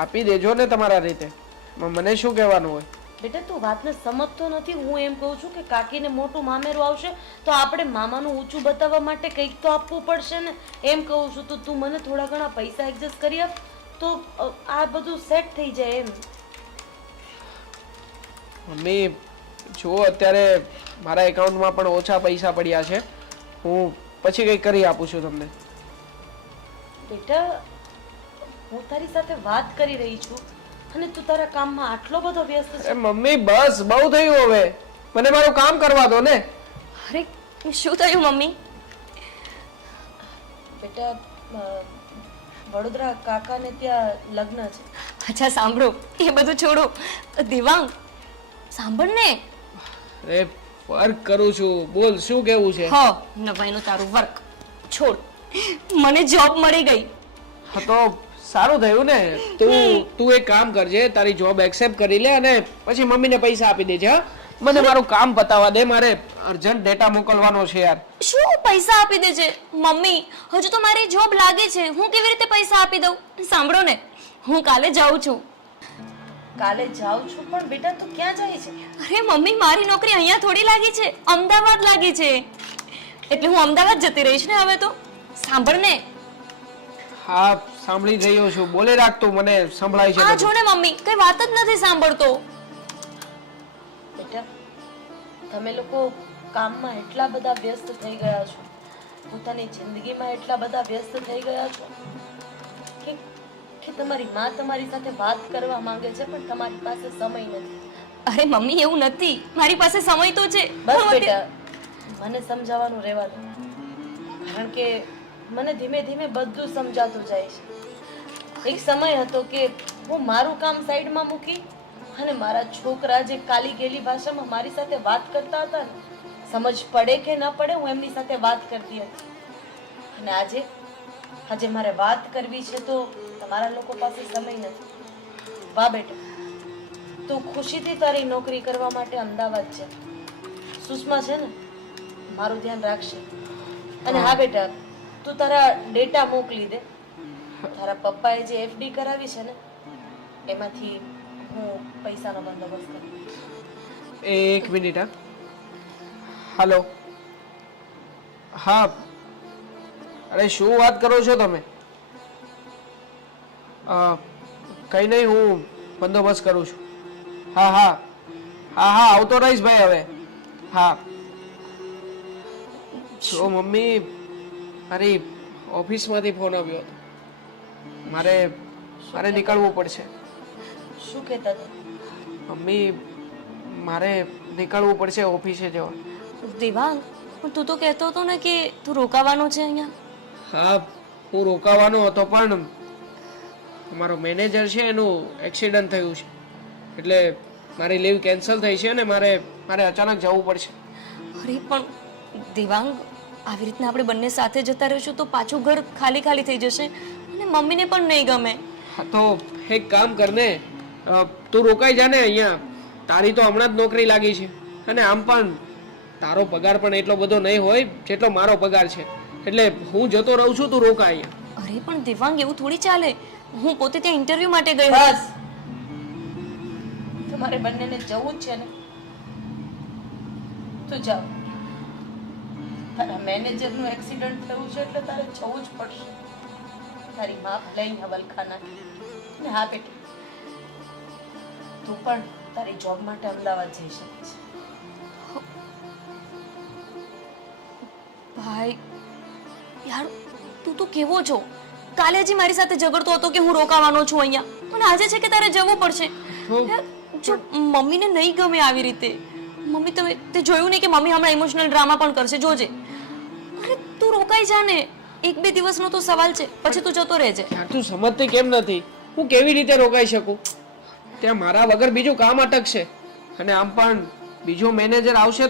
આપી દેજો ને તમારા રીતે, મને શું કહેવાનું હોય? બેટા તું વાતને સમજતો નથી. હું એમ કહું છું કે કાકીને મોટું મામેરું આવશે તો આપણે મામાનું ઊંચું બતાવવા માટે કંઈક તો આપવું પડશે ને, એમ કહું છું. તો તું મને થોડા ઘણા પૈસા એડજસ્ટ કરી આપ તો આ બધું સેટ થઈ જાય એમ. મમ્મી જો અત્યારે મારા એકાઉન્ટમાં પણ ઓછા પૈસા પડ્યા છે, હું પછી કંઈક કરી આપું છું તમને. બેટા હું તારી સાથે વાત કરી રહી છું અને તું તારા કામમાં આટલો બધો વ્યસ્ત છે. અરે મમ્મી બસ બહુ થયું, હવે મને મારું કામ કરવા દો ને. અરે શું થયું મમ્મી? બેટા વડોદરા કાકાને ત્યાં લગ્ન છે. અચ્છા સાંભળો, એ બધું છોડો. દેવાંગ સાંભળ ને. અરે વર્ક કરું છું, બોલ શું કેવું છે? હ નવાઈનું તારું વર્ક છોડ, મને જોબ મળી ગઈ. હા તો સારું થયું ને. તું એક કામ કરજે, તારી જોબ એક્સેપ્ટ કરી લે અને પછી મમ્મીને પૈસા આપી દેજે. હા, મને મારું કામ પતાવવા દે, મારે અર્જન્ટ ડેટા મોકલવાનો છે યાર. શું પૈસા આપી દેજે? મમ્મી હજુ તો મારી જોબ લાગી છે, હું કેવી રીતે પૈસા આપી દઉં? સાંભળો ને, હું કાલે જાઉં છું. કાલે જાઉં છું? પણ બેટા તું ક્યાં જાય છે? અરે મમ્મી મારી નોકરી અહીંયા થોડી લાગી છે, અમદાવાદ લાગી છે, એટલે હું અમદાવાદ જતી રહીશ ને હવે તો. સાંભળ ને. હા સાંભળી રહ્યો છું, બોલે રાખતો, મને સંભળાય છે આ બધું. જો ને મમ્મી, કઈ વાત જ નથી સાંભળતો. બેટા તમે લોકો કામમાં એટલા બધા વ્યસ્ત થઈ ગયા છો, પોતાની જિંદગીમાં એટલા બધા વ્યસ્ત થઈ ગયા છો કે તમારી માં તમારી સાથે વાત કરવા માંગે છે પણ તમારી પાસે સમય નથી. અરે મમ્મી એવું નથી, મારી પાસે સમય તો છે. બસ બેટા મને સમજાવવાનું રહેવા દો, કારણ કે મને ધીમે ધીમે બધું સમજાતું જાય છે. એક સમય હતો કે હું મારું કામ સાઈડમાં મૂકી અને મારા છોકરા જે કાલી ગેલી ભાષામાં મારી સાથે વાત કરતા હતા ને, સમજ પડે કે ન પડે હું એમની સાથે વાત કરતી હતી. અને આજે મારે વાત કરવી છે તો તમારા લોકો પાસે સમય નથી. વાહ બેટા, તું ખુશીથી તારી નોકરી કરવા માટે અમદાવાદ છે. સુષ્મા છે ને, મારું ધ્યાન રાખશે. અને હા બેટા, તું તારા ડેટા મોકલી દે. તારા પપ્પાએ જે એફડી કરાવી છે ને, એમાંથી હું પૈસાનો બંદોબસ્ત કરું. એક મિનિટ. હા, હલો. હા, અરે શું વાત કરો છો તમે? કઈ નહીં, હું બંદોબસ્ત કરું છું. હા હા હા હા, આવતો રહીશ ભાઈ હવે. હા જો મમ્મી, મારી ઓફિસમાંથી ફોન આવ્યો હતો. મારે નીકળવું પડશે. શું કહેતા હતા? મમ્મી, મારે નીકળવું પડશે ઓફિસે જવા. દેવાંગ, તું તો કહેતો હતો ને કે તું રોકાવાનો છે અહીંયા. હા, હું રોકાવાનો હતો પણ મારો મેનેજર છે એનું એક્સિડન્ટ થયું છે, એટલે મારી લીવ કેન્સલ થઈ છે અને મારે અચાનક જવું પડશે. અરે પણ દેવાંગ, આવી રીતના આપણે બંને સાથે જતા રહીશું તો પાછું ઘર ખાલી ખાલી થઈ જશે અને મમ્મીને પણ નહીં ગમે. હા તો એક કામ કરને, તું રોકાઈ જા ને અહીંયા. તારી તો હમણાં જ નોકરી લાગી છે અને આમ પણ તારો પગાર પણ એટલો બધો નહીં હોય જેટલો મારો પગાર છે, એટલે હું જતો રહું છું, તું રોકા અહીંયા. અરે પણ દેવાંગ, એવું થોડી ચાલે. હું પોતે ત્યાં ઇન્ટરવ્યુ માટે ગઈ હતી. બસ, તમારે બંનેને જવું જ છે ને, તું જાઓ. તારા મેનેજરનું એક્સિડન્ટ થયું છે એટલે તારે જવું જ પડશે. તારી માં લઈને વલખા નાખી. ને હા બેટી, તું પણ તારી જોબ માટે અમદાવાદ જઈ શકે છે. ભાઈ યાર, તું તો કેવો છો? કાલે હજી મારી સાથે ઝઘડતો હતો કે હું રોકાવાનો છું અહીંયા, અને આજે છે કે તારે જવું પડશે. યાર, જો મમ્મીને નહીં ગમે આવી રીતે. મમ્મી, તે જોયું નહીં કે મમ્મી હમણાં ઇમોશનલ ડ્રામા પણ કરશે, જોજે. અરે તું રોકાઈ જા ને, 1-2 દિવસનો તો સવાલ છે, પછી તું જતો રહેજે. યાર તું સમજતી કેમ નથી? હું કેવી રીતે રોકાઈ શકું? ત્યાં મારા વગર બીજું કામ અટકશે, અને આમ પણ બીજો મેનેજર આવશે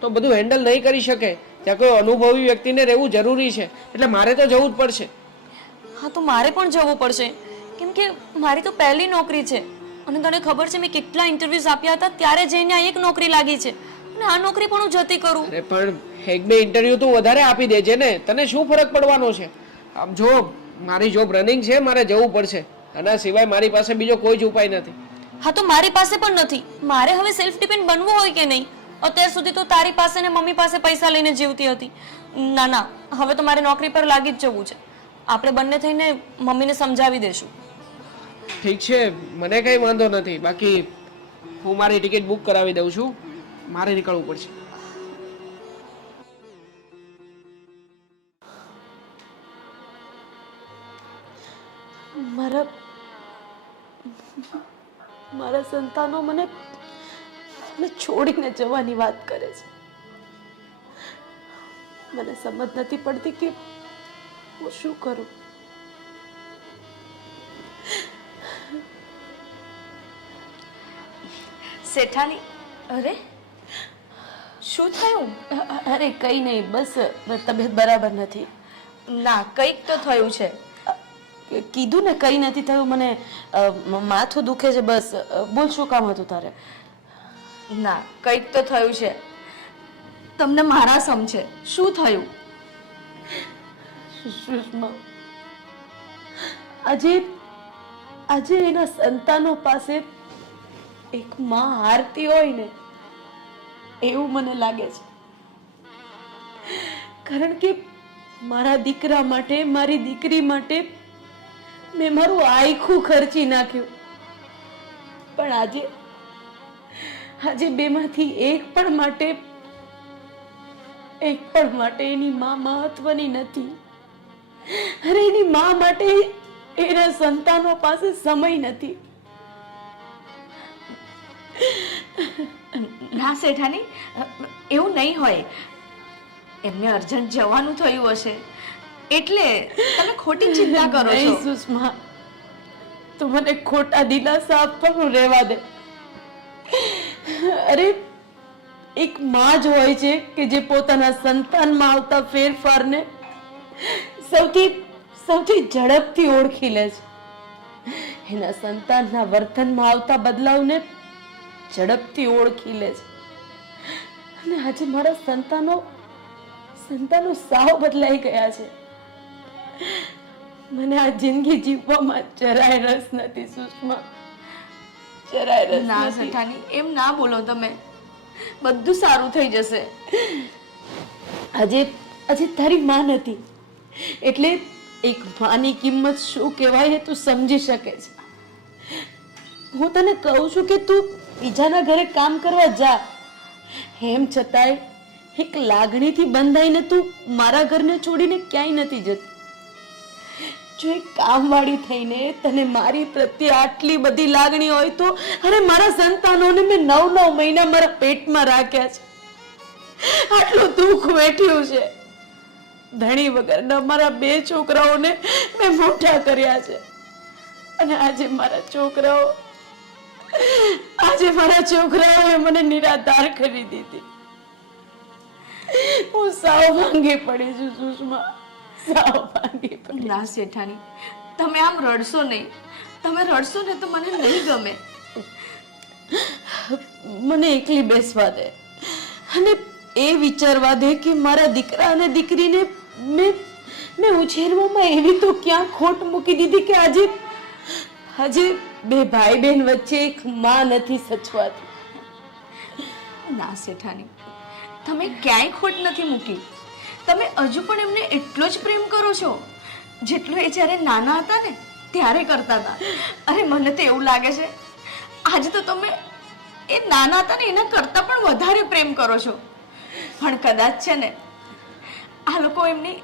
તો બધું હેન્ડલ નહીં કરી શકે. ત્યાં કોઈ અનુભવી વ્યક્તિને રહેવું જરૂરી છે, એટલે મારે તો જવું જ પડશે. હા, તો મારે પણ જવું પડશે, કેમ કે મારી તો પહેલી નોકરી છે. અને તને ખબર છે મેં કેટલા ઇન્ટરવ્યુઝ આપ્યા હતા, ત્યારે જઈને આ એક નોકરી લાગી છે, અને આ નોકરી પણ હું જતી કરું. અરે પણ 1-2 ઇન્ટરવ્યુ તું વધારે આપી દેજે ને, તને શું ફરક પડવાનો છે? આમ જો, મારી જોબ રનિંગ છે, મારે જવું પડશે. આના સિવાય મારી પાસે બીજો કોઈ જ ઉપાય નથી. હા, તો મારી પાસે પણ નથી. મારે હવે સેલ્ફ ડિપેન્ડ બનવું હોય કે નહીં? અત્યાર સુધી તો તારી પાસે ને મમ્મી પાસે પૈસા લઈને જીવતી હતી. ના, હવે તો મારે નોકરી પર લાગી જ જવું છે. આપણે બંને થઈને મમ્મીને સમજાવી દેશું. ઠીક છે, મને કઈ વાંધો નથી. બાકી હું મારી ટિકિટ બુક કરાવી દઉં છું, મારે નીકળવું પડશે. મારા સંતાનો મને છોડીને જવાની વાત કરે છે. મને સમજ નથી પડતી કે હું શું કરું. શેઠાણી, અરે શું થયું? અરે કઈ નહીં, બસ તબિયત બરાબર નથી. ના, કંઈક તો થયું છે. કીધું ને કઈ નથી થયું, મને માથું દુખે છે, બસ. બોલ, શું કામ હતું તારે? ના, કંઈક તો થયું છે. તમને મારા સમ છે. શું થયું? સુષ્મા, આજે એના સંતાનો પાસે એક માં હારતી હોય ને, એવું મને લાગે છે. કારણ કે મારા દીકરા માટે, મારી દીકરી માટે મેં મારું આખું ખર્ચી નાખ્યું, પણ આજે બેમાંથી એક પણ માટે એની માં મહત્વની નથી. અરે એની માં માટે એના સંતાનો પાસે સમય નથી. ના શેઠાણી, એવું નહીં હોય. એમને અર્જન્ટ જવાનું થયું હશે, એટલે તમે ખોટી ચિંતા કરો છો. નહીં સુષ્મા, તું મને ખોટા દિલાસા આપવાનું રહેવા દે. અરે એક માં જ હોય છે કે જે પોતાના સંતાનમાં આવતા ફેરફારને સૌથી સૌથી ઝડપથી ઓળખી લે છે. એના સંતાનના વર્તનમાં આવતા બદલાવને ઝડપથી ઓળખી લે છે. અને આજે મારા સંતાનો સાવ બદલાઈ ગયા છે. મને આ જિંદગી જીવવામાં જરાય રસ નથી સુષ્મા, જરાય રસ ના નથી. સઠાની, એમ ના બોલો તમે. બધું સારું થઈ જશે. આજે તારી માં નથી એટલે એક માની કિંમત શું કહેવાય એ તું સમજી શકે છે. હું તને કહું છું કે તું બીજાના ઘરે કામ કરવા જા, એમ છતાંય એક લાગણીથી બંધાઈને તું મારા ઘરને છોડીને ક્યાંય નથી જતી. જો એક કામવાળી થઈને તને મારી પ્રત્યે આટલી બધી લાગણી હોય તો અરે મારા સંતાનોને મેં 9 મહિના મારા પેટમાં રાખ્યા છે, આટલું દુઃખ વેઠ્યું છે. ધણી વગરના મારા 2 છોકરાઓને મેં મોટા કર્યા છે અને આજે મારા છોકરાઓએ મને નિરાધાર કરી દીધી. હું સાવ ભાંગી પડી છું સુષ્મા, સાવ ભાંગી પડી. ના શેઠાણી, તમે આમ રડશો નહીં. તમે રડશો ને તો મને નહીં ગમે. મને એકલી બેસવા દે અને એ વિચારવા દે કે મારા દીકરા અને દીકરીને મેં ઉછેરવામાં એવી તો ક્યાં ખોટ મૂકી દીધી કે આજે 2 ભાઈ બહેન વચ્ચે એક માં નથી સચવાતી. ના શેઠાણી, તમે ક્યાંય ખોટ નથી મૂકી. તમે હજુ પણ એમને એટલો જ પ્રેમ કરો છો જેટલો એ જ્યારે નાના હતા ને ત્યારે કરતા હતા. અરે મને તો એવું લાગે છે આજે તો તમે એ નાના હતા ને એના કરતા પણ વધારે પ્રેમ કરો છો. પણ કદાચ છે ને આ લોકો એમની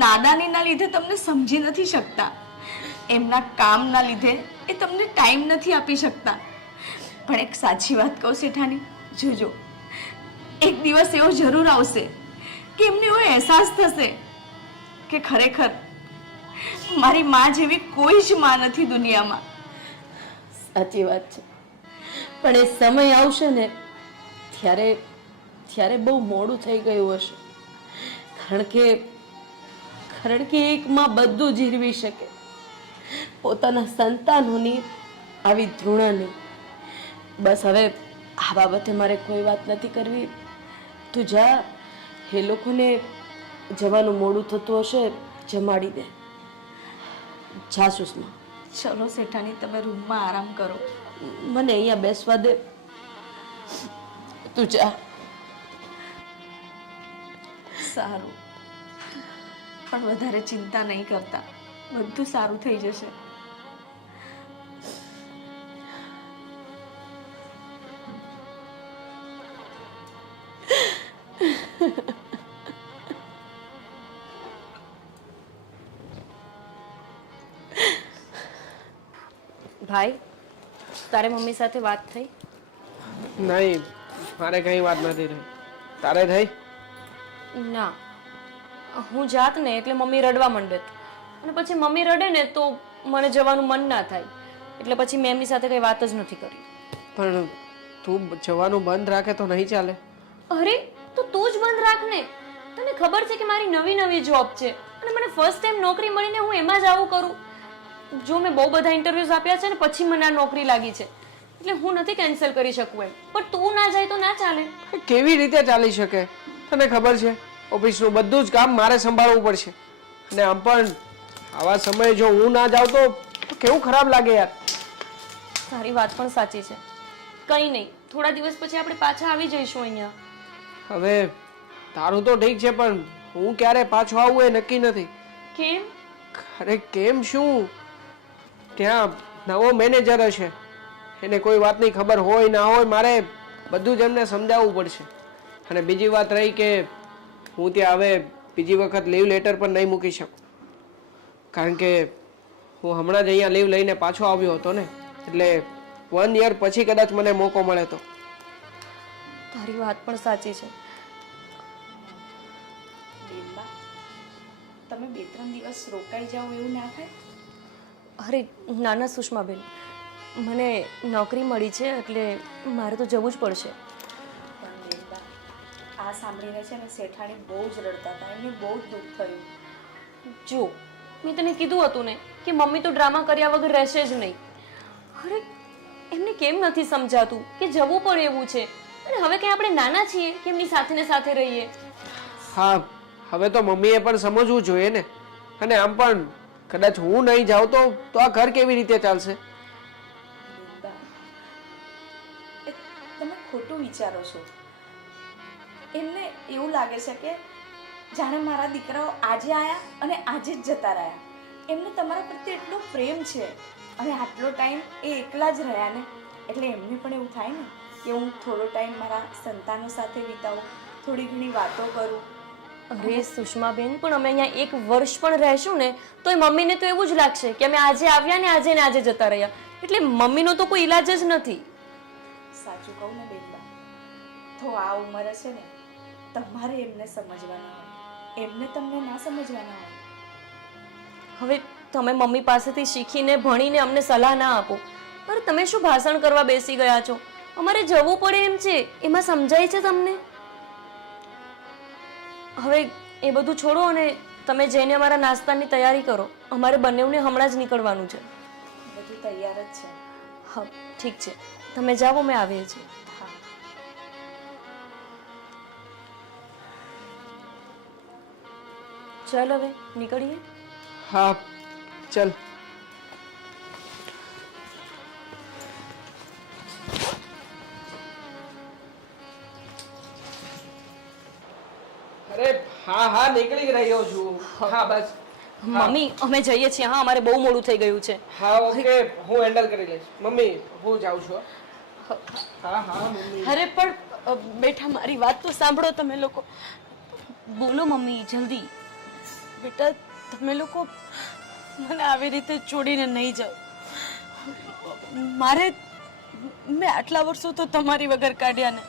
નાદાનીના લીધે તમને સમજી નથી શકતા. એમના કામના લીધે એ તમને ટાઈમ નથી આપી શકતા. પણ એક સાચી વાત કહું શેઠાણી, જોજો એક દિવસ એવો જરૂર આવશે કે એમને એવો અહેસાસ થશે કે ખરેખર મારી માં જેવી કોઈ જ માં નથી દુનિયામાં. સાચી વાત છે, પણ એ સમય આવશે ને ત્યારે બહુ મોડું થઈ ગયું હશે. કારણ કે એક માં બધું જીરવી શકે, પોતાના સંતાનોની આવી ધૃણા નહીં. બસ હવે આ બાબતે મારે કોઈ વાત નથી કરવી. તું જા, એ લોકોને જવાનું મોડું થતું હશે, જમાડી દે. જા સુષ્મા. ચલો શેઠાણી, તમે રૂમમાં આરામ કરો. મને અહીંયા બેસવા દે. તું જા. સારું, પણ વધારે ચિંતા નહીં કરતા. બધું સારું થઈ જશે. ભાઈ, તારે મમ્મી સાથે વાત થઈ? નહીં, મારે કઈ વાત નથી થઈ. તારે થઈ? ના, હું જાત ને એટલે મમ્મી રડવા માંડે અને પછી મમ્મી રડે ને તો મને જવાનું મન ના થાય, એટલે પછી મેં એમની સાથે કઈ વાત જ નથી કરી. પણ તું જવાનું બંધ રાખે તો નહીં ચાલે. અરે તો તું જ બંધ રાખ ને. તને ખબર છે કે મારી નવી જોબ છે અને મને ફર્સ્ટ ટાઈમ નોકરી મળીને હું એમાં જ આવું કરું. જો મેં બહુ બધા ઇન્ટરવ્યુઝ આપ્યા છે ને પછી મને આ નોકરી લાગી છે, એટલે હું નથી કેન્સલ કરી શકું એમ. પણ તું ના જાય તો ના ચાલે. કેવી રીતે ચાલી શકે? તને ખબર છે ઓફિસનું બધું જ કામ મારે સંભાળવું પડશે, અને આમ પણ આવા સમયે જો હું ના જાઉં તો કેવું ખરાબ લાગે યાર. તારી વાત પણ સાચી છે. કંઈ નહીં, થોડા દિવસ પછી આપણે પાછા આવી જઈશું અહીંયા. હવે તારું તો ઠીક છે, પણ હું ક્યારે પાછો આવું એ નક્કી નથી. કેમ? અરે કેમ શું, ત્યાં નવો મેનેજર હશે, એને કોઈ વાતની ખબર હોય ના હોય, મારે બધું જ એમને સમજાવવું પડશે. અને બીજી વાત રહી કે હું ત્યાં હવે બીજી વખત લીવ લેટર પણ નહીં મૂકી શકું, કારણ કે હું હમણાં જ અહીંયા લીવ લઈને પાછો આવ્યો હતો ને, એટલે 1 યર પછી કદાચ મને મોકો મળે તો. તારી વાત પણ સાચી છે. તમે 2-3 દિવસ રોકાઈ જાઓ એવું ના થાય? અરે નાના સુષ્માબેન, મને નોકરી મળી છે એટલે મારે તો જવું જ પડશે. પણ બેનબા, આ સાંભળીને છે ને શેઠાણી બહુ જ રડતા હતા, એમને બહુ જ દુઃખ થયું. જો મેં તને કીધું હતું ને કે મમ્મી તો ડ્રામા કર્યા વગર રહેશે જ નહીં. અરે એમને કેમ નથી સમજાતું કે જવું પડે એવું છે, અને હવે કંઈ આપણે નાના છીએ કે એમની સાથે ને સાથે રહીએ. હા, હવે તો મમ્મીએ પણ સમજવું જોઈએ ને. અને આમ પણ કદાચ હું નહીં જાઉં તો આ ઘર કેવી રીતે ચાલશે? બેનબા, તમે ખોટું વિચારો છો. એમને એવું લાગે છે કે જાણે મારા દીકરાઓ આજે આવ્યા અને આજે જ જતા રહ્યા. એમને તમારા પ્રત્યે એટલો પ્રેમ છે, અને આટલો ટાઈમ એ એકલા જ રહ્યા ને, એટલે એમને પણ એવું થાય ને કે હું થોડો ટાઈમ મારા સંતાનો સાથે વિતાવું, થોડી ઘણી વાતો કરું. અરે સુષ્માબેન, પણ અમે અહીંયા 1 વર્ષ પણ રહેશું ને તો એ મમ્મીને તો એવું જ લાગશે કે અમે આજે આવ્યા ને આજે જતા રહ્યા, એટલે મમ્મીનો તો કોઈ ઈલાજ જ નથી. સાચું કહું ને બેનબા, તો આ ઉંમરે છે ને તમારે એમને સમજવાના હોય, એમને તમને ના સમજવાના હોય. હવે તમે મમ્મી પાસેથી શીખીને ભણીને અમને સલાહ ના આપો. અરે તમે શું ભાષણ કરવા બેસી ગયા છો? અમારે જવું પડે એમ છે, એમાં સમજાય છે તમને? હવે એ બધું છોડો અને તમે જઈને અમારા નાસ્તાની તૈયારી કરો. અમારે બંનેવને હમણાં જ નીકળવાનું છે. બધું તૈયાર જ છે. હા ઠીક છે, તમે જાઓ, અમે આવીએ છીએ. હા. ચાલ હવે નીકળીએ. હા ચલ. અરે હા નીકળી રહ્યો છું. હા બસ. મમ્મી અમે જઈએ છીએ. હા અમારે બહુ મોડું થઈ ગયું છે. હા ઓકે, હું હેન્ડલ કરી લઈશ. મમ્મી હું જાઉં છું. હા મમ્મી. અરે પણ બેટા, મારી વાત તો સાંભળો તમે લોકો. બોલો મમ્મી જલ્દી. બેટા, તમે લોકો મને આવી રીતે છોડીને નહીં જાઓ. મેં આટલા વર્ષો તો તમારી વગર કાઢ્યા ને,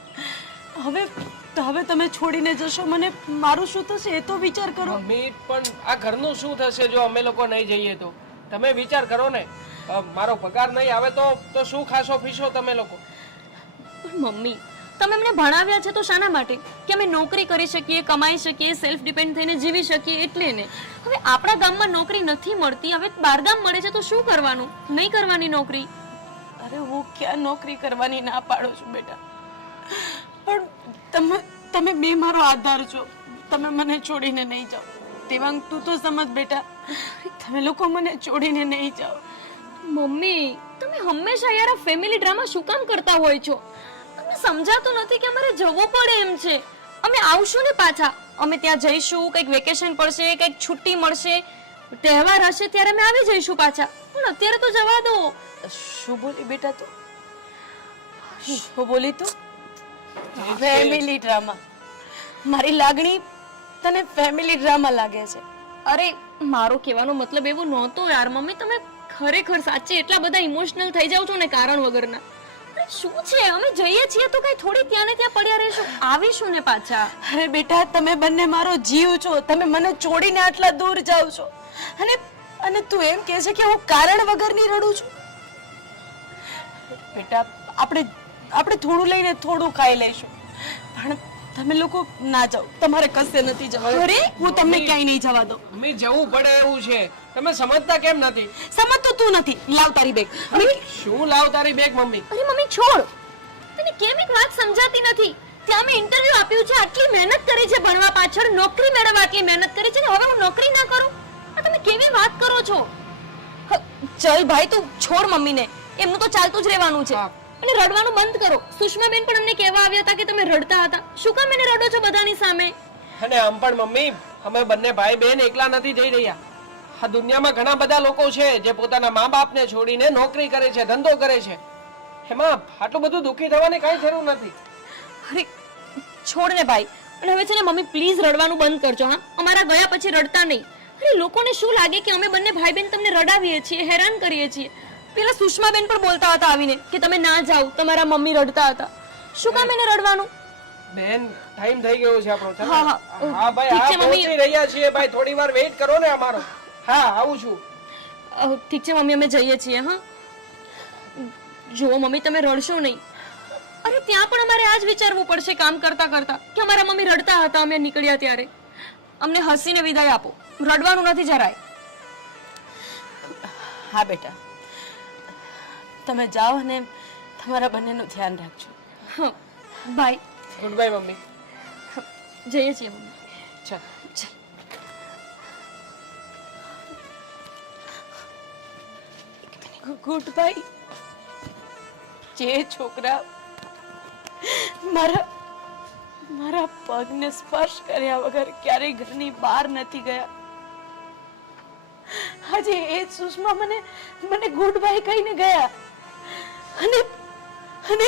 હવે તમે છોડીને જશો, મને મારું શું થશે એ તો વિચાર કરો. મમ્મી પણ આ ઘરનું શું થશે જો અમે લોકો નહીં જઈએ તો? તમે વિચાર કરો ને. મારો પગાર નહીં આવે તો શું ખાશો પીશો તમે લોકો? પણ મમ્મી તમે અમને ભણાવ્યા છે તો શાના માટે? કે અમે નોકરી કરી શકીએ, કમાઈ શકીએ, સેલ્ફ ડિપેન્ડ થઈને જીવી શકીએ એટલે ને. હવે આપણા ગામમાં નોકરી નથી મળતી, હવે બહારગામ મળે છે તો શું કરવાનું? નહીં કરવાની નોકરી? અરે હું ક્યાં નોકરી કરવાની ના પાડું છું બેટા, પણ તમે બે મારો આધાર છો. તમે મને છોડીને નહીં જાઓ. દેવાંગ, તું તો સમજ બેટા, તમે લોકો મને છોડીને નહીં જાઓ. મમ્મી તમે હંમેશા યાર આ ફેમિલી ડ્રામા શું કામ કરતા હોય છો? તમને સમજાતું નથી કે અમારે જવું પડે એમ છે. અમે આવશું ને પાછા, અમે ત્યાં જઈશું, કંઈક વેકેશન પડશે, કંઈક છુટ્ટી મળશે, તહેવાર હશે ત્યારે અમે આવી જઈશું પાછા. પણ અત્યારે તો જવા દો. શું બોલી બેટા તું? શું બોલી તું? Family drama? મારી લાગણી તને ફેમિલી ડ્રામા લાગે છે? અરે મારો કહેવાનો મતલબ એવો નહોતો યાર. મમ્મી તમે ખરેખર સાચે એટલા બધા ઇમોશનલ થઈ જાવ છો ને કારણ વગરના. અરે શું છે, અમે જઈએ છીએ તો કઈ થોડી ત્યાં ને ત્યાં પડ્યા રહેશું, આવીશું ને પાછા. અરે બેટા, તમે બંને મારો જીવ છો. તમે મને છોડીને આટલા દૂર જાવ છો, અને તું એમ કહે છે કે હું કારણ વગરની રડું છું? બેટા, આપણે થોડું લઈને થોડું ખાઈ લઈશું, પણ તમે લોકો ના જાઓ. તમારે કશે નથી જવાનું. અરે હું તમને ક્યાંય નહીં જવા દઉં. મમ્મી જવું પડે એવું છે, તમે સમજતા કેમ નથી? સમજતો તું નથી. લાવ તારી બેગ. શું લાવ તારી બેગ? મમ્મી અરે મમ્મી છોડ. તને કેમ એક વાત સમજાતી નથી? ત્યાં મેં ઇન્ટરવ્યુ આપ્યું છે, આટલી મહેનત કરી છે ભણવા પાછળ, નોકરી મેળવવા આટલી મહેનત કરી છે ને હવે હું નોકરી ના કરું? આ તમે કેવી વાત કરો છો? ચલ ભાઈ તું છોડ મમ્મીને, એમનું તો ચાલતું જ રહેવાનું છે. અને રડવાનું બંધ કરો. સુષ્માબેન પણ અમને કહેવા આવ્યા હતા કે તમે રડતા હતા. શું કામ એને રડો છો બધાની સામે? અને આમ પણ મમ્મી, અમે બંને ભાઈ બહેન એકલા નથી જઈ રહ્યા. આ દુનિયામાં ઘણા બધા લોકો છે જે પોતાના મા બાપને છોડીને નોકરી કરે છે, ધંધો કરે છે. એમાં આટલું બધું દુઃખી થવાની કઈ જરૂર નથી. અરે છોડ ને ભાઈ. અને હવે છે ને મમ્મી પ્લીઝ રડવાનું બંધ કરજો. હા, અમારા ગયા પછી રડતા નહીં. અરે લોકોને શું લાગે કે અમે બંને ભાઈ બહેન તમને રડાવીએ છીએ, હેરાન કરીએ છીએ. પેલા સુષ્માબેન પણ બોલતા હતા આવીને કે તમે ના જાઓ, તમારા મમ્મી રડતા હતા. શું કામ એને રડવાનું? બેન ટાઈમ થઈ ગયો છે આપણો ચાલો. હા, હા. હા ભાઈ ઠીક હા છે, મમ્મી. પહોંચી રહ્યા છીએ ભાઈ થોડી વાર વેઇટ કરો ને અમારો હા આવું છું ઠીક છે મમ્મી, અમે જઈએ છીએ. હા, જુઓ મમ્મી, તમે રડશો નહીં. અરે ત્યાં પણ અમારે આ જ વિચારવું પડશે કામ કરતા કરતા કે અમારા મમ્મી રડતા હતા અમે નીકળ્યા ત્યારે. અમને હસીને વિદાય આપો, રડવાનું નથી જરાય. હા બેટા, તમે જાઓ અને તમારા બંનેનું ધ્યાન રાખજો. હા બાય. ગુડ બાય મમ્મી જઈએ છીએ મમ્મી. ચાલ. Good bye. જે છોકરા મારા મારા પગને સ્પર્શ કર્યા વગર ક્યારેય ઘરની બહાર નથી ગયા, આજે એ જ સુષ્મા મને મને ગુડ બાય કહીને ગયા. અને અને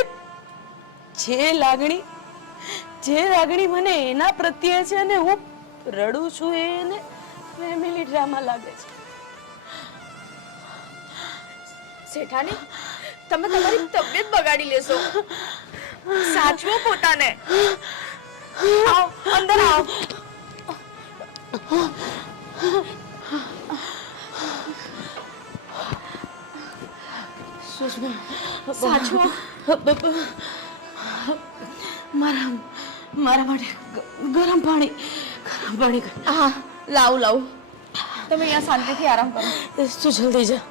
જે લાગણી મને એના પ્રત્યે છે ને હું રડું છું એને ફેમિલી ડ્રામા લાગે છે. શેઠાણી, તમે તમારી તબિયત બગાડી લેશો. સાચવો પોતાને. આવ, અંદર આવ. સુષ્મા સાચવો. મારા માટે ગરમ પાણી હા, લાવ. તમે અહીંયા શાંતિથી આરામ કરો. તું જલ્દી જા.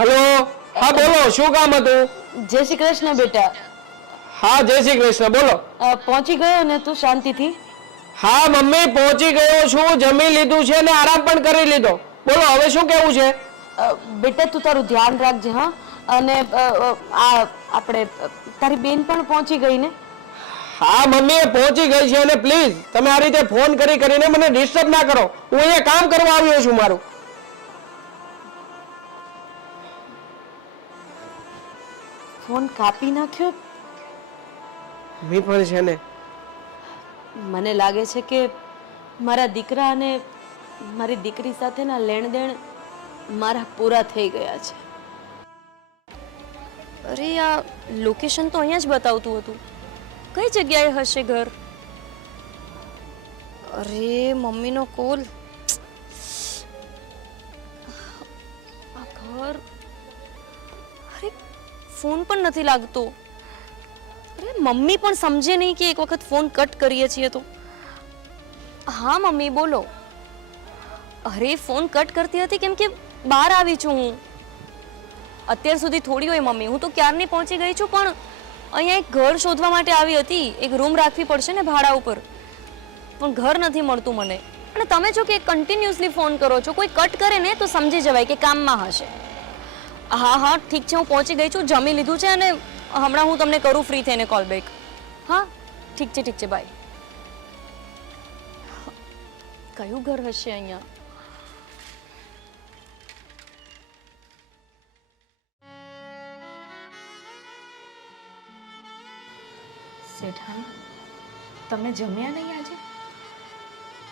હલો હા બોલો શું કામ હતું જય શ્રી કૃષ્ણ બેટા. હા જય શ્રી કૃષ્ણ બોલો પહોંચી ગયો ને તું શાંતિથી? હા મમ્મી પહોંચી ગયો છું જમી લીધું છે ને આરામ પણ કરી લીધો બોલો હવે શું કેવું છે બેટા તું તારું ધ્યાન રાખજે. હા, અને આપણે તારી બેન પણ પહોંચી ગઈ ને? હા મમ્મી એ પહોંચી ગઈ છે અને પ્લીઝ તમે આ રીતે ફોન કરીને મને ડિસ્ટર્બ ના કરો હું અહીંયા કામ કરવા આવ્યો છું મારું ફોન કાપી નાખ્યો? મી પણ છે ને મને લાગે છે કે મારા દીકરા અને મારી દીકરી સાથેના લેણદેણ મારા પૂરા થઈ ગયા છે. અરે આ લોકેશન તો અહીંયા જ બતાવતું હતું. કઈ જગ્યાએ હશે ઘર? અરે મમ્મીનો કોલ. આ ઘર. અરે ફોન પણ નથી લાગતો. અરે મમ્મી પણ સમજે નહીં કે એક વખત ફોન કટ કરીએ છીએ તો. હા મમ્મી બોલો. અરે ફોન કટ કરતી હતી કેમ કે બહાર આવી છું હું. અત્યાર સુધી થોડી હોય મમ્મી, હું તો ક્યારની પહોંચી ગઈ છું પણ અહીંયા એક ઘર શોધવા માટે આવી હતી. એક રૂમ રાખવી પડશે ને ભાડા ઉપર, પણ ઘર નથી મળતું મને. અને તમે જો કે કન્ટિન્યુઅસલી ફોન કરો છો, કોઈ કટ કરે ને તો સમજી જવાય કે કામમાં હશે. હા ઠીક છે, હું પહોંચી ગઈ છું, જમી લીધું છે અને હમણાં હું તમને કરું ફ્રી થઈને કોલ બેક. હા ઠીક છે બાય. કયું ઘર હશે અહીંયા? શેઠાણી, તમે જમ્યા નહીં આજે?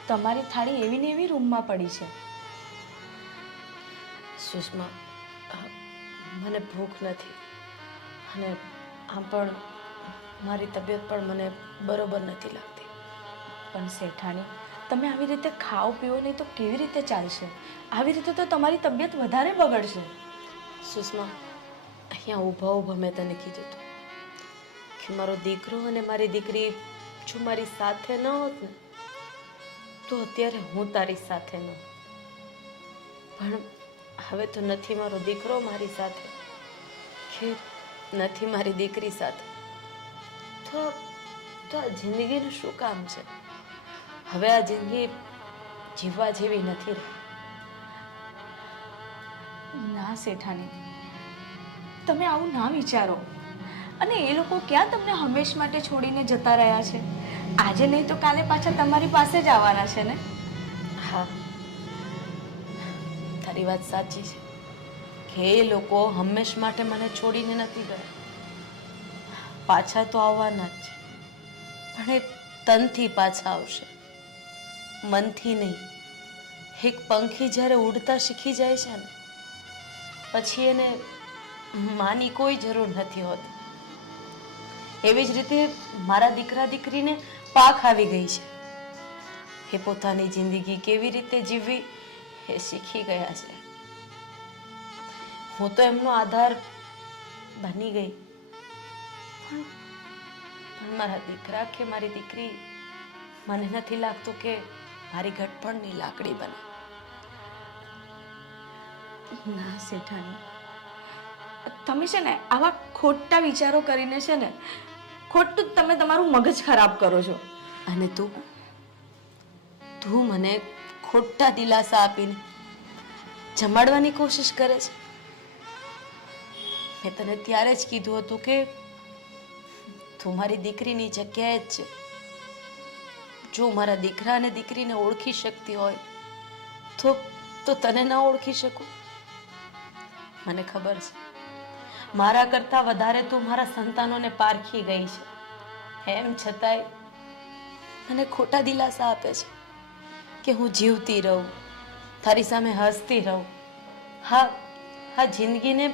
તમારી થાળી એવી ને એવી રૂમમાં પડી છે. સુષ્મા, મને ભૂખ નથી અને આમ પણ મારી તબિયત પણ મને બરોબર નથી લાગતી. પણ શેઠાણી, તમે આવી રીતે ખાઓ પીઓ નહીં તો કેવી રીતે ચાલશે? આવી રીતે તો તમારી તબિયત વધારે બગડશે. સુષ્મા, અહીંયા ઊભા મેં તને કીધું હતું કે મારો દીકરો અને મારી દીકરી જો મારી સાથે ન હોત ને તો અત્યારે હું તારી સાથે ન હોત. પણ હવે તો નથી મારો દીકરો મારી સાથે કે નથી મારી દીકરી સાથે, તો આ જિંદગીનું શું કામ છે? હવે આ જિંદગી જીવવા જેવી નથી રહી. ના શેઠાણી, તમે આવું ના વિચારો. અને એ લોકો ક્યાં તમને હંમેશ માટે છોડીને જતા રહ્યા છે? આજે નહીં તો કાલે પાછા તમારી પાસે જ આવવાના છે ને? હા, તારી વાત સાચી છે કે એ લોકો હંમેશ માટે મને છોડીને નથી ગયા. પાછા તો આવવાના જ છે, પણ એ તનથી પાછા આવશે, મનથી નહીં. એક પંખી જ્યારે ઉડતા શીખી જાય છે ને પછી એને માની કોઈ જરૂર નથી હોતી. એવી જ રીતે મારા દીકરા દીકરીને પાખ આવી ગઈ છે. એ પોતાની જિંદગી કેવી રીતે જીવવી એ શીખી ગયા છે. હું તો એમનો આધાર બની ગઈ, પણ મારા દીકરા કે મારી દીકરી મને નથી લાગતું કે મારી ઘટપણની લાકડી બને. ના શેઠાણી, તમે છે ને આવા ખોટા વિચારો કરીને છે ને ખોટું જ તમે તમારું મગજ ખરાબ કરો છો. અને તું મને ખોટા દિલાસા આપીને જમાડવાની કોશિશ કરે છે. મેં તને ત્યારે જ કીધું હતું કે તું મારી દીકરીની જગ્યાએ જ છે. જો મારા દીકરા અને દીકરીને ઓળખી શકતી હોય તો તને ના ઓળખી શકું. મને ખબર છે મારા કરતા વધારે તું મારા સંતાનોને પારખી ગઈ છે. એમ છતાંય મને ખોટા દિલાસા આપે છે કે હું જીવતી રહું, તારી સામે હસતી રહું. હા, જિંદગીને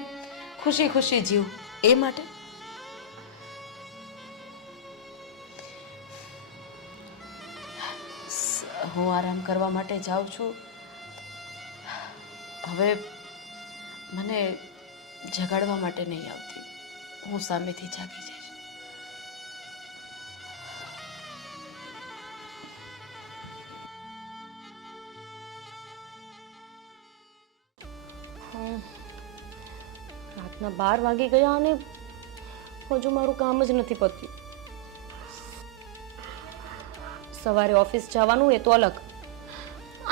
ખુશી ખુશી જીવ એ માટે. હું આરામ કરવા માટે જાઉં છું. હવે મને જગાડવા માટે નહીં આવતી, હું સામેથી જાગી જઈશ. રાતના 12 વાગી ગયા અને હજુ મારું કામ જ નથી પત્યું. સવારે ઓફિસ જવાનું એ તો અલગ.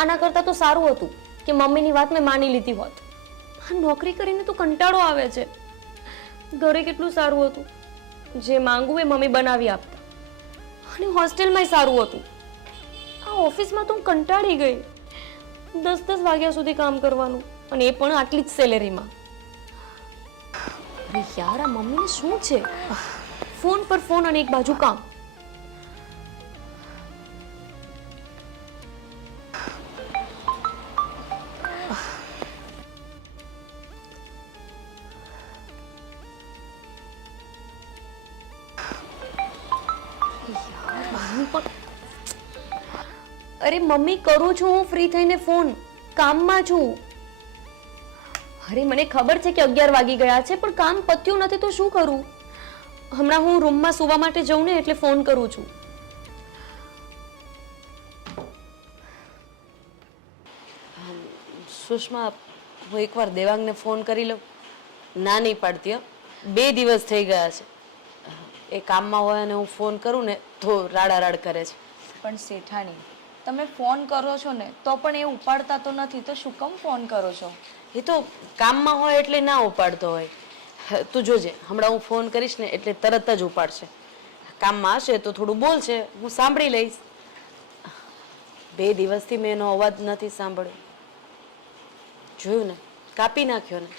આના કરતાં તો સારું હતું કે મમ્મીની વાત મેં માની લીધી હોત. આ નોકરી કરીને તો કંટાળો આવે છે. ઘરે કેટલું સારું હતું, જે માંગવું એ મમ્મી બનાવી આપતા, અને હોસ્ટેલમાંય સારું હતું. આ ઓફિસમાં તો હું કંટાળી ગઈ. 10 વાગ્યા સુધી કામ કરવાનું, અને એ પણ આટલી જ સેલેરીમાં. અરે યાર, આ મમ્મીને શું છે? ફોન પર ફોન અને એક બાજુ કામ. અરે મમ્મી, કરું છું હું ફ્રી થઈને ફોન, કામમાં છું. અરે મને ખબર છે કે 11 વાગી ગયા છે, પણ કામ પત્યું નથી તો શું કરું? હમણાં હું રૂમમાં સુવા માટે જઉં ને એટલે ફોન કરું છું. સુષ્મા, હું એકવાર દેવાંગને ફોન કરી લઉં? ના નહીં પાડતી. 2 દિવસ થઈ ગયા છે. એ કામમાં હોય અને હું ફોન કરું ને તો રાડારાડ કરે છે. પણ શેઠાણી, તમે ફોન કરો છો ને તો પણ એ ઉપાડતા તો નથી, તો શું કામ ફોન કરો છો? એ તો કામમાં હોય એટલે ના ઉપાડતો હોય. તું જોજે, હમણાં હું ફોન કરીશ ને એટલે તરત જ ઉપાડશે. કામમાં હશે તો થોડું બોલશે, હું સાંભળી લઈશ. 2 દિવસથી મેં એનો અવાજ નથી સાંભળ્યો. જોયું ને, કાપી નાખ્યો ને.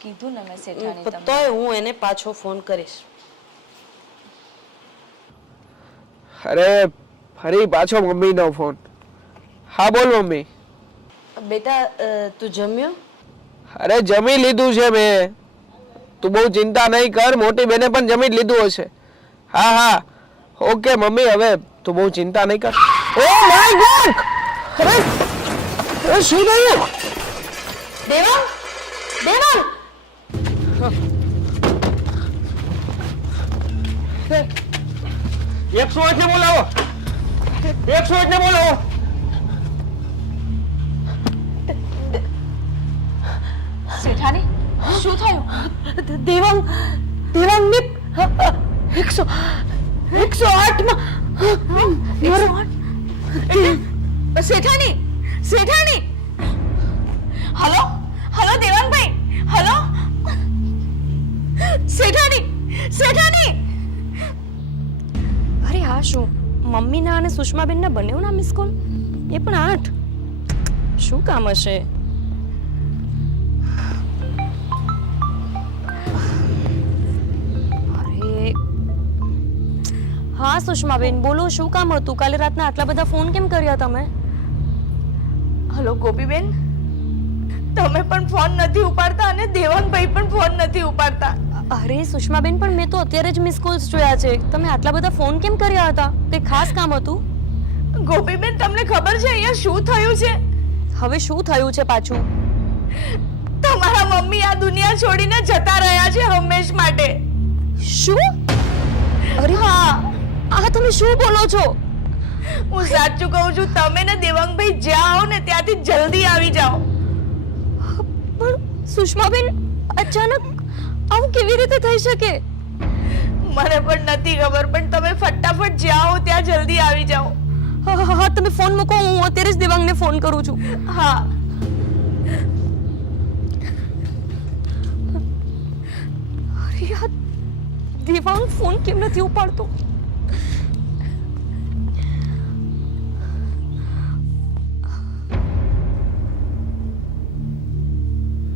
કીધું ને મેં શેઠાણી તમને. તોય હું એને પાછો ફોન કરીશ. અરે ફરી પાછો મમ્મીનો ફોન. હા બોલ મમ્મી. બેટા, તું જમ્યો? અરે જમી લીધું છે મેં. તું બહુ ચિંતા નહીં કર, મોટી બેને પણ જમી જ લીધું હશે. હા ઓકે મમ્મી, હવે તું બહુ ચિંતા નહીં કર. Oh my God! અરે શું થયું? દેવાંગ! દેવાંગ! 108 ને બોલાવો. 108 ને બોલાવો. શેઠાણી, શું થયું? દેવાંગ ને 108 માં શેઠાણી, શેઠાણી! Hello hello Devangbhai, hello શેઠાણી, શેઠાણી! અરે હા, શું મમ્મીના અને સુષ્માબેનના બંનેના મિસ કોલ? એ પણ 8. શું કામ હશે? અરે હા સુષ્માબેન, બોલો, શું કામ હતું? કાલે રાતના આટલા બધા ફોન કેમ કર્યા તમે? હલો ગોપીબેન, તમે તમે પણ ફોન નથી ઉપાડતા અને દેવાંગભાઈ પણ ફોન નથી ઉપાડતા. અરે સુષ્માબેન, પણ મેં તો અત્યારે જ મિસ કોલ્સ જોયા છે. તમે આટલા બધા ફોન કેમ કર્યા હતા? તે ખાસ કામ હતું? ગોપીબેન, તમને ખબર છે અહીંયા શું થયું છે? હવે શું થયું છે પાછું? તમારા મમ્મી આ દુનિયા છોડીને જતા રહ્યા છે હંમેશ માટે. શું? અરે હા, આ તમે શું બોલો છો? હું સાચું કહું છું, તમે ને દેવાંગભાઈ જ્યાં આવો ને ત્યાંથી જલ્દી આવી જાઓ. પણ સુષ્માબેન, અચાનક આવું કેવી રીતે થઈ શકે? મને પણ નથી ખબર, પણ તમે ફટાફટ જ્યાં આવો ત્યાં જલ્દી આવી જાઓ. હા, તમે ફોન મૂકો, હું અત્યારે જ દેવાંગને ફોન કરું છું. હા. અરે યાર, દેવાંગ ફોન કેમ નથી ઉપાડતો?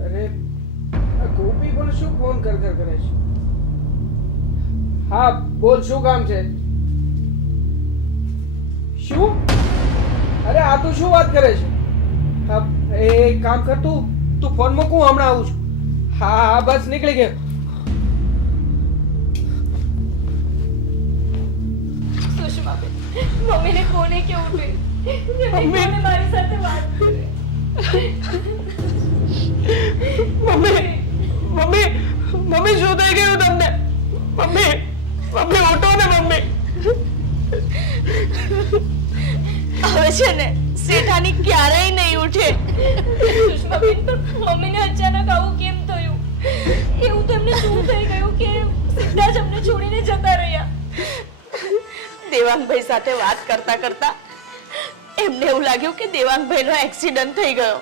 અરે આ ગોપી પણ શું ફોન કરે છે? હા બોલ, શું કામ છે? શું? અરે આ તું શું વાત કરે છે? હા, એ કામ કર, તું ફોન મૂક, હું હમણાં આવું છું. હા હા, બસ નીકળી ગયો. સુષ્માબેન, મમ્મીને કોને કેવું છે? મમ્મી મારી સાથે વાત કરે. મમ્મી શું થઈ ગયું તમને? મમ્મી ઉઠો ને મમ્મી. હવે છે ને શેઠાની ક્યારેય નહીં ઉઠે. સુષ્માબેન, પણ મમ્મીને અચાનક આવું કેમ થયું? એવું તો એમને શું થઈ ગયું કે સીધા જ અમને છોડીને જતા રહ્યા? દેવાંગભાઈ સાથે વાત કરતા કરતા એમને એવું લાગ્યું કે દેવાંગભાઈનો એક્સિડન્ટ થઈ ગયો.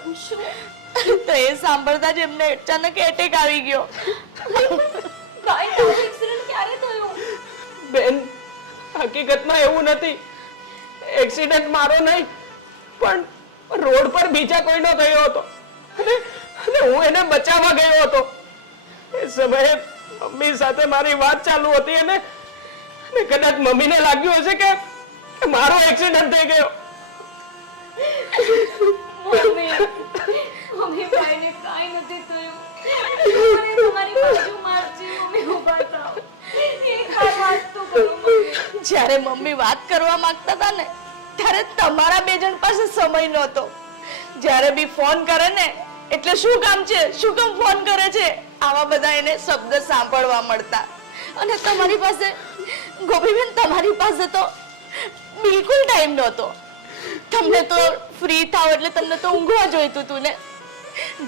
તો એ સાંભળતા જ એમને અચાનક એટેક આવી ગયો. એક્સિડન્ટ ક્યારે થયો? બેન, હકીકતમાં એવું નથી. એક્સિડન્ટ મારો નહીં, પણ રોડ પર બીજા કોઈનો થયો હતો અને હું એને બચાવવા ગયો હતો. એ સમયે મમ્મી સાથે મારી વાત ચાલુ હતી અને કદાચ મમ્મીને લાગ્યું હશે કે મારો એક્સિડન્ટ થઈ ગયો. મમ્મી ભાઈને કાઈ નથી થયું. તમારી બાજુ મારજી, મમ્મી ઊભા થાઓ. એક વાત તો કરો મમ્મી. જ્યારે મમ્મી વાત કરવા માંગતા હતા ને ત્યારે તમારા બે જણ પાસે સમય નહોતો. જ્યારે બી ફોન કરે ને એટલે શું કામ છે, શું કામ ફોન કરે છે, આવા બધા એને શબ્દ સાંભળવા મળતા. અને તમારી પાસે ગોપીબેન, તમારી પાસે તો બિલકુલ ટાઈમ નહોતો. તમને તો ફ્રી થાવ એટલે તમને તો ઊંઘવા જોઈતું હતું ને.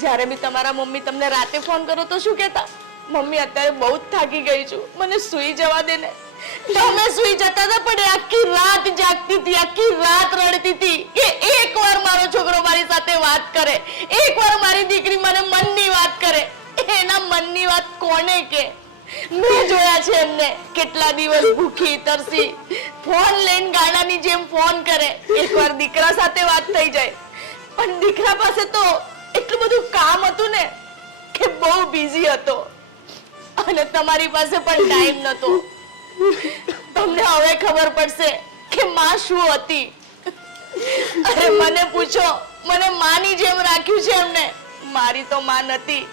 જ્યારે બી તમારા મમ્મી તમને રાતે ફોન કરો તો શું કહેતા? મમ્મી અત્યારે બહુ જ થાકી ગઈ છું, મને સૂઈ જવા દે ને. તમે સૂઈ જતા હતા પણ આખી રાત જાગતી હતી, આખી રાત રડતી હતી કે એકવાર મારો છોકરો મારી સાથે વાત કરે, એકવાર મારી દીકરી મને મનની વાત કરે. એના મનની વાત કોને કે? મેં જોયા છે એમને કેટલા દિવસ ભૂખી તરસી ફોન લઈને ગાડાની જેમ ફોન કરે. એકવાર દીકરા સાથે વાત થઈ જાય, પણ દીકરા પાસે તો એટલું બધું કામ હતું ને કે બહુ બિઝી હતો અને તમારી પાસે પણ ટાઈમ નતો. તમને હવે ખબર પડશે કે માં શું હતી. અરે મને પૂછો, મને માની જેમ રાખ્યું છે એમને. મારી તો માં નથી,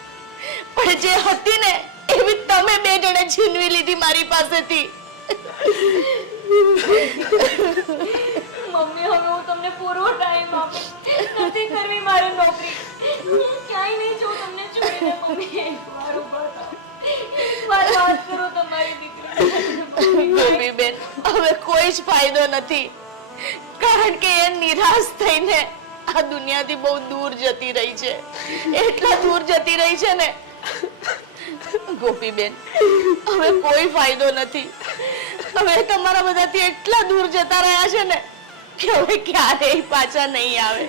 પણ જે હતી ને એવી તમે બે જણે છીનવી લીધી મારી પાસેથી. મમ્મી, હવે હું તમને પૂરો ટાઈમ આપીશ. નથી કરવી મારે નોકરી. હું ક્યાંય નહીં જઉં તમને છોડીને. મમ્મી, એકવાર ઊભા થાઓ. એકવાર વાત કરો તમારી દીકરી. ગોપીબેન, હવે કોઈ જ ફાયદો નથી, કારણ કે એ નિરાશ થઈને આ દુનિયાથી બહુ દૂર જતી રહી છે. એટલા દૂર જતી રહી છે ને ગોપીબેન, હવે કોઈ ફાયદો નથી. હવે તમારા બધાથી એટલા દૂર જતા રહ્યા છે ને કે હવે ક્યારેય પાછા નહીં આવે.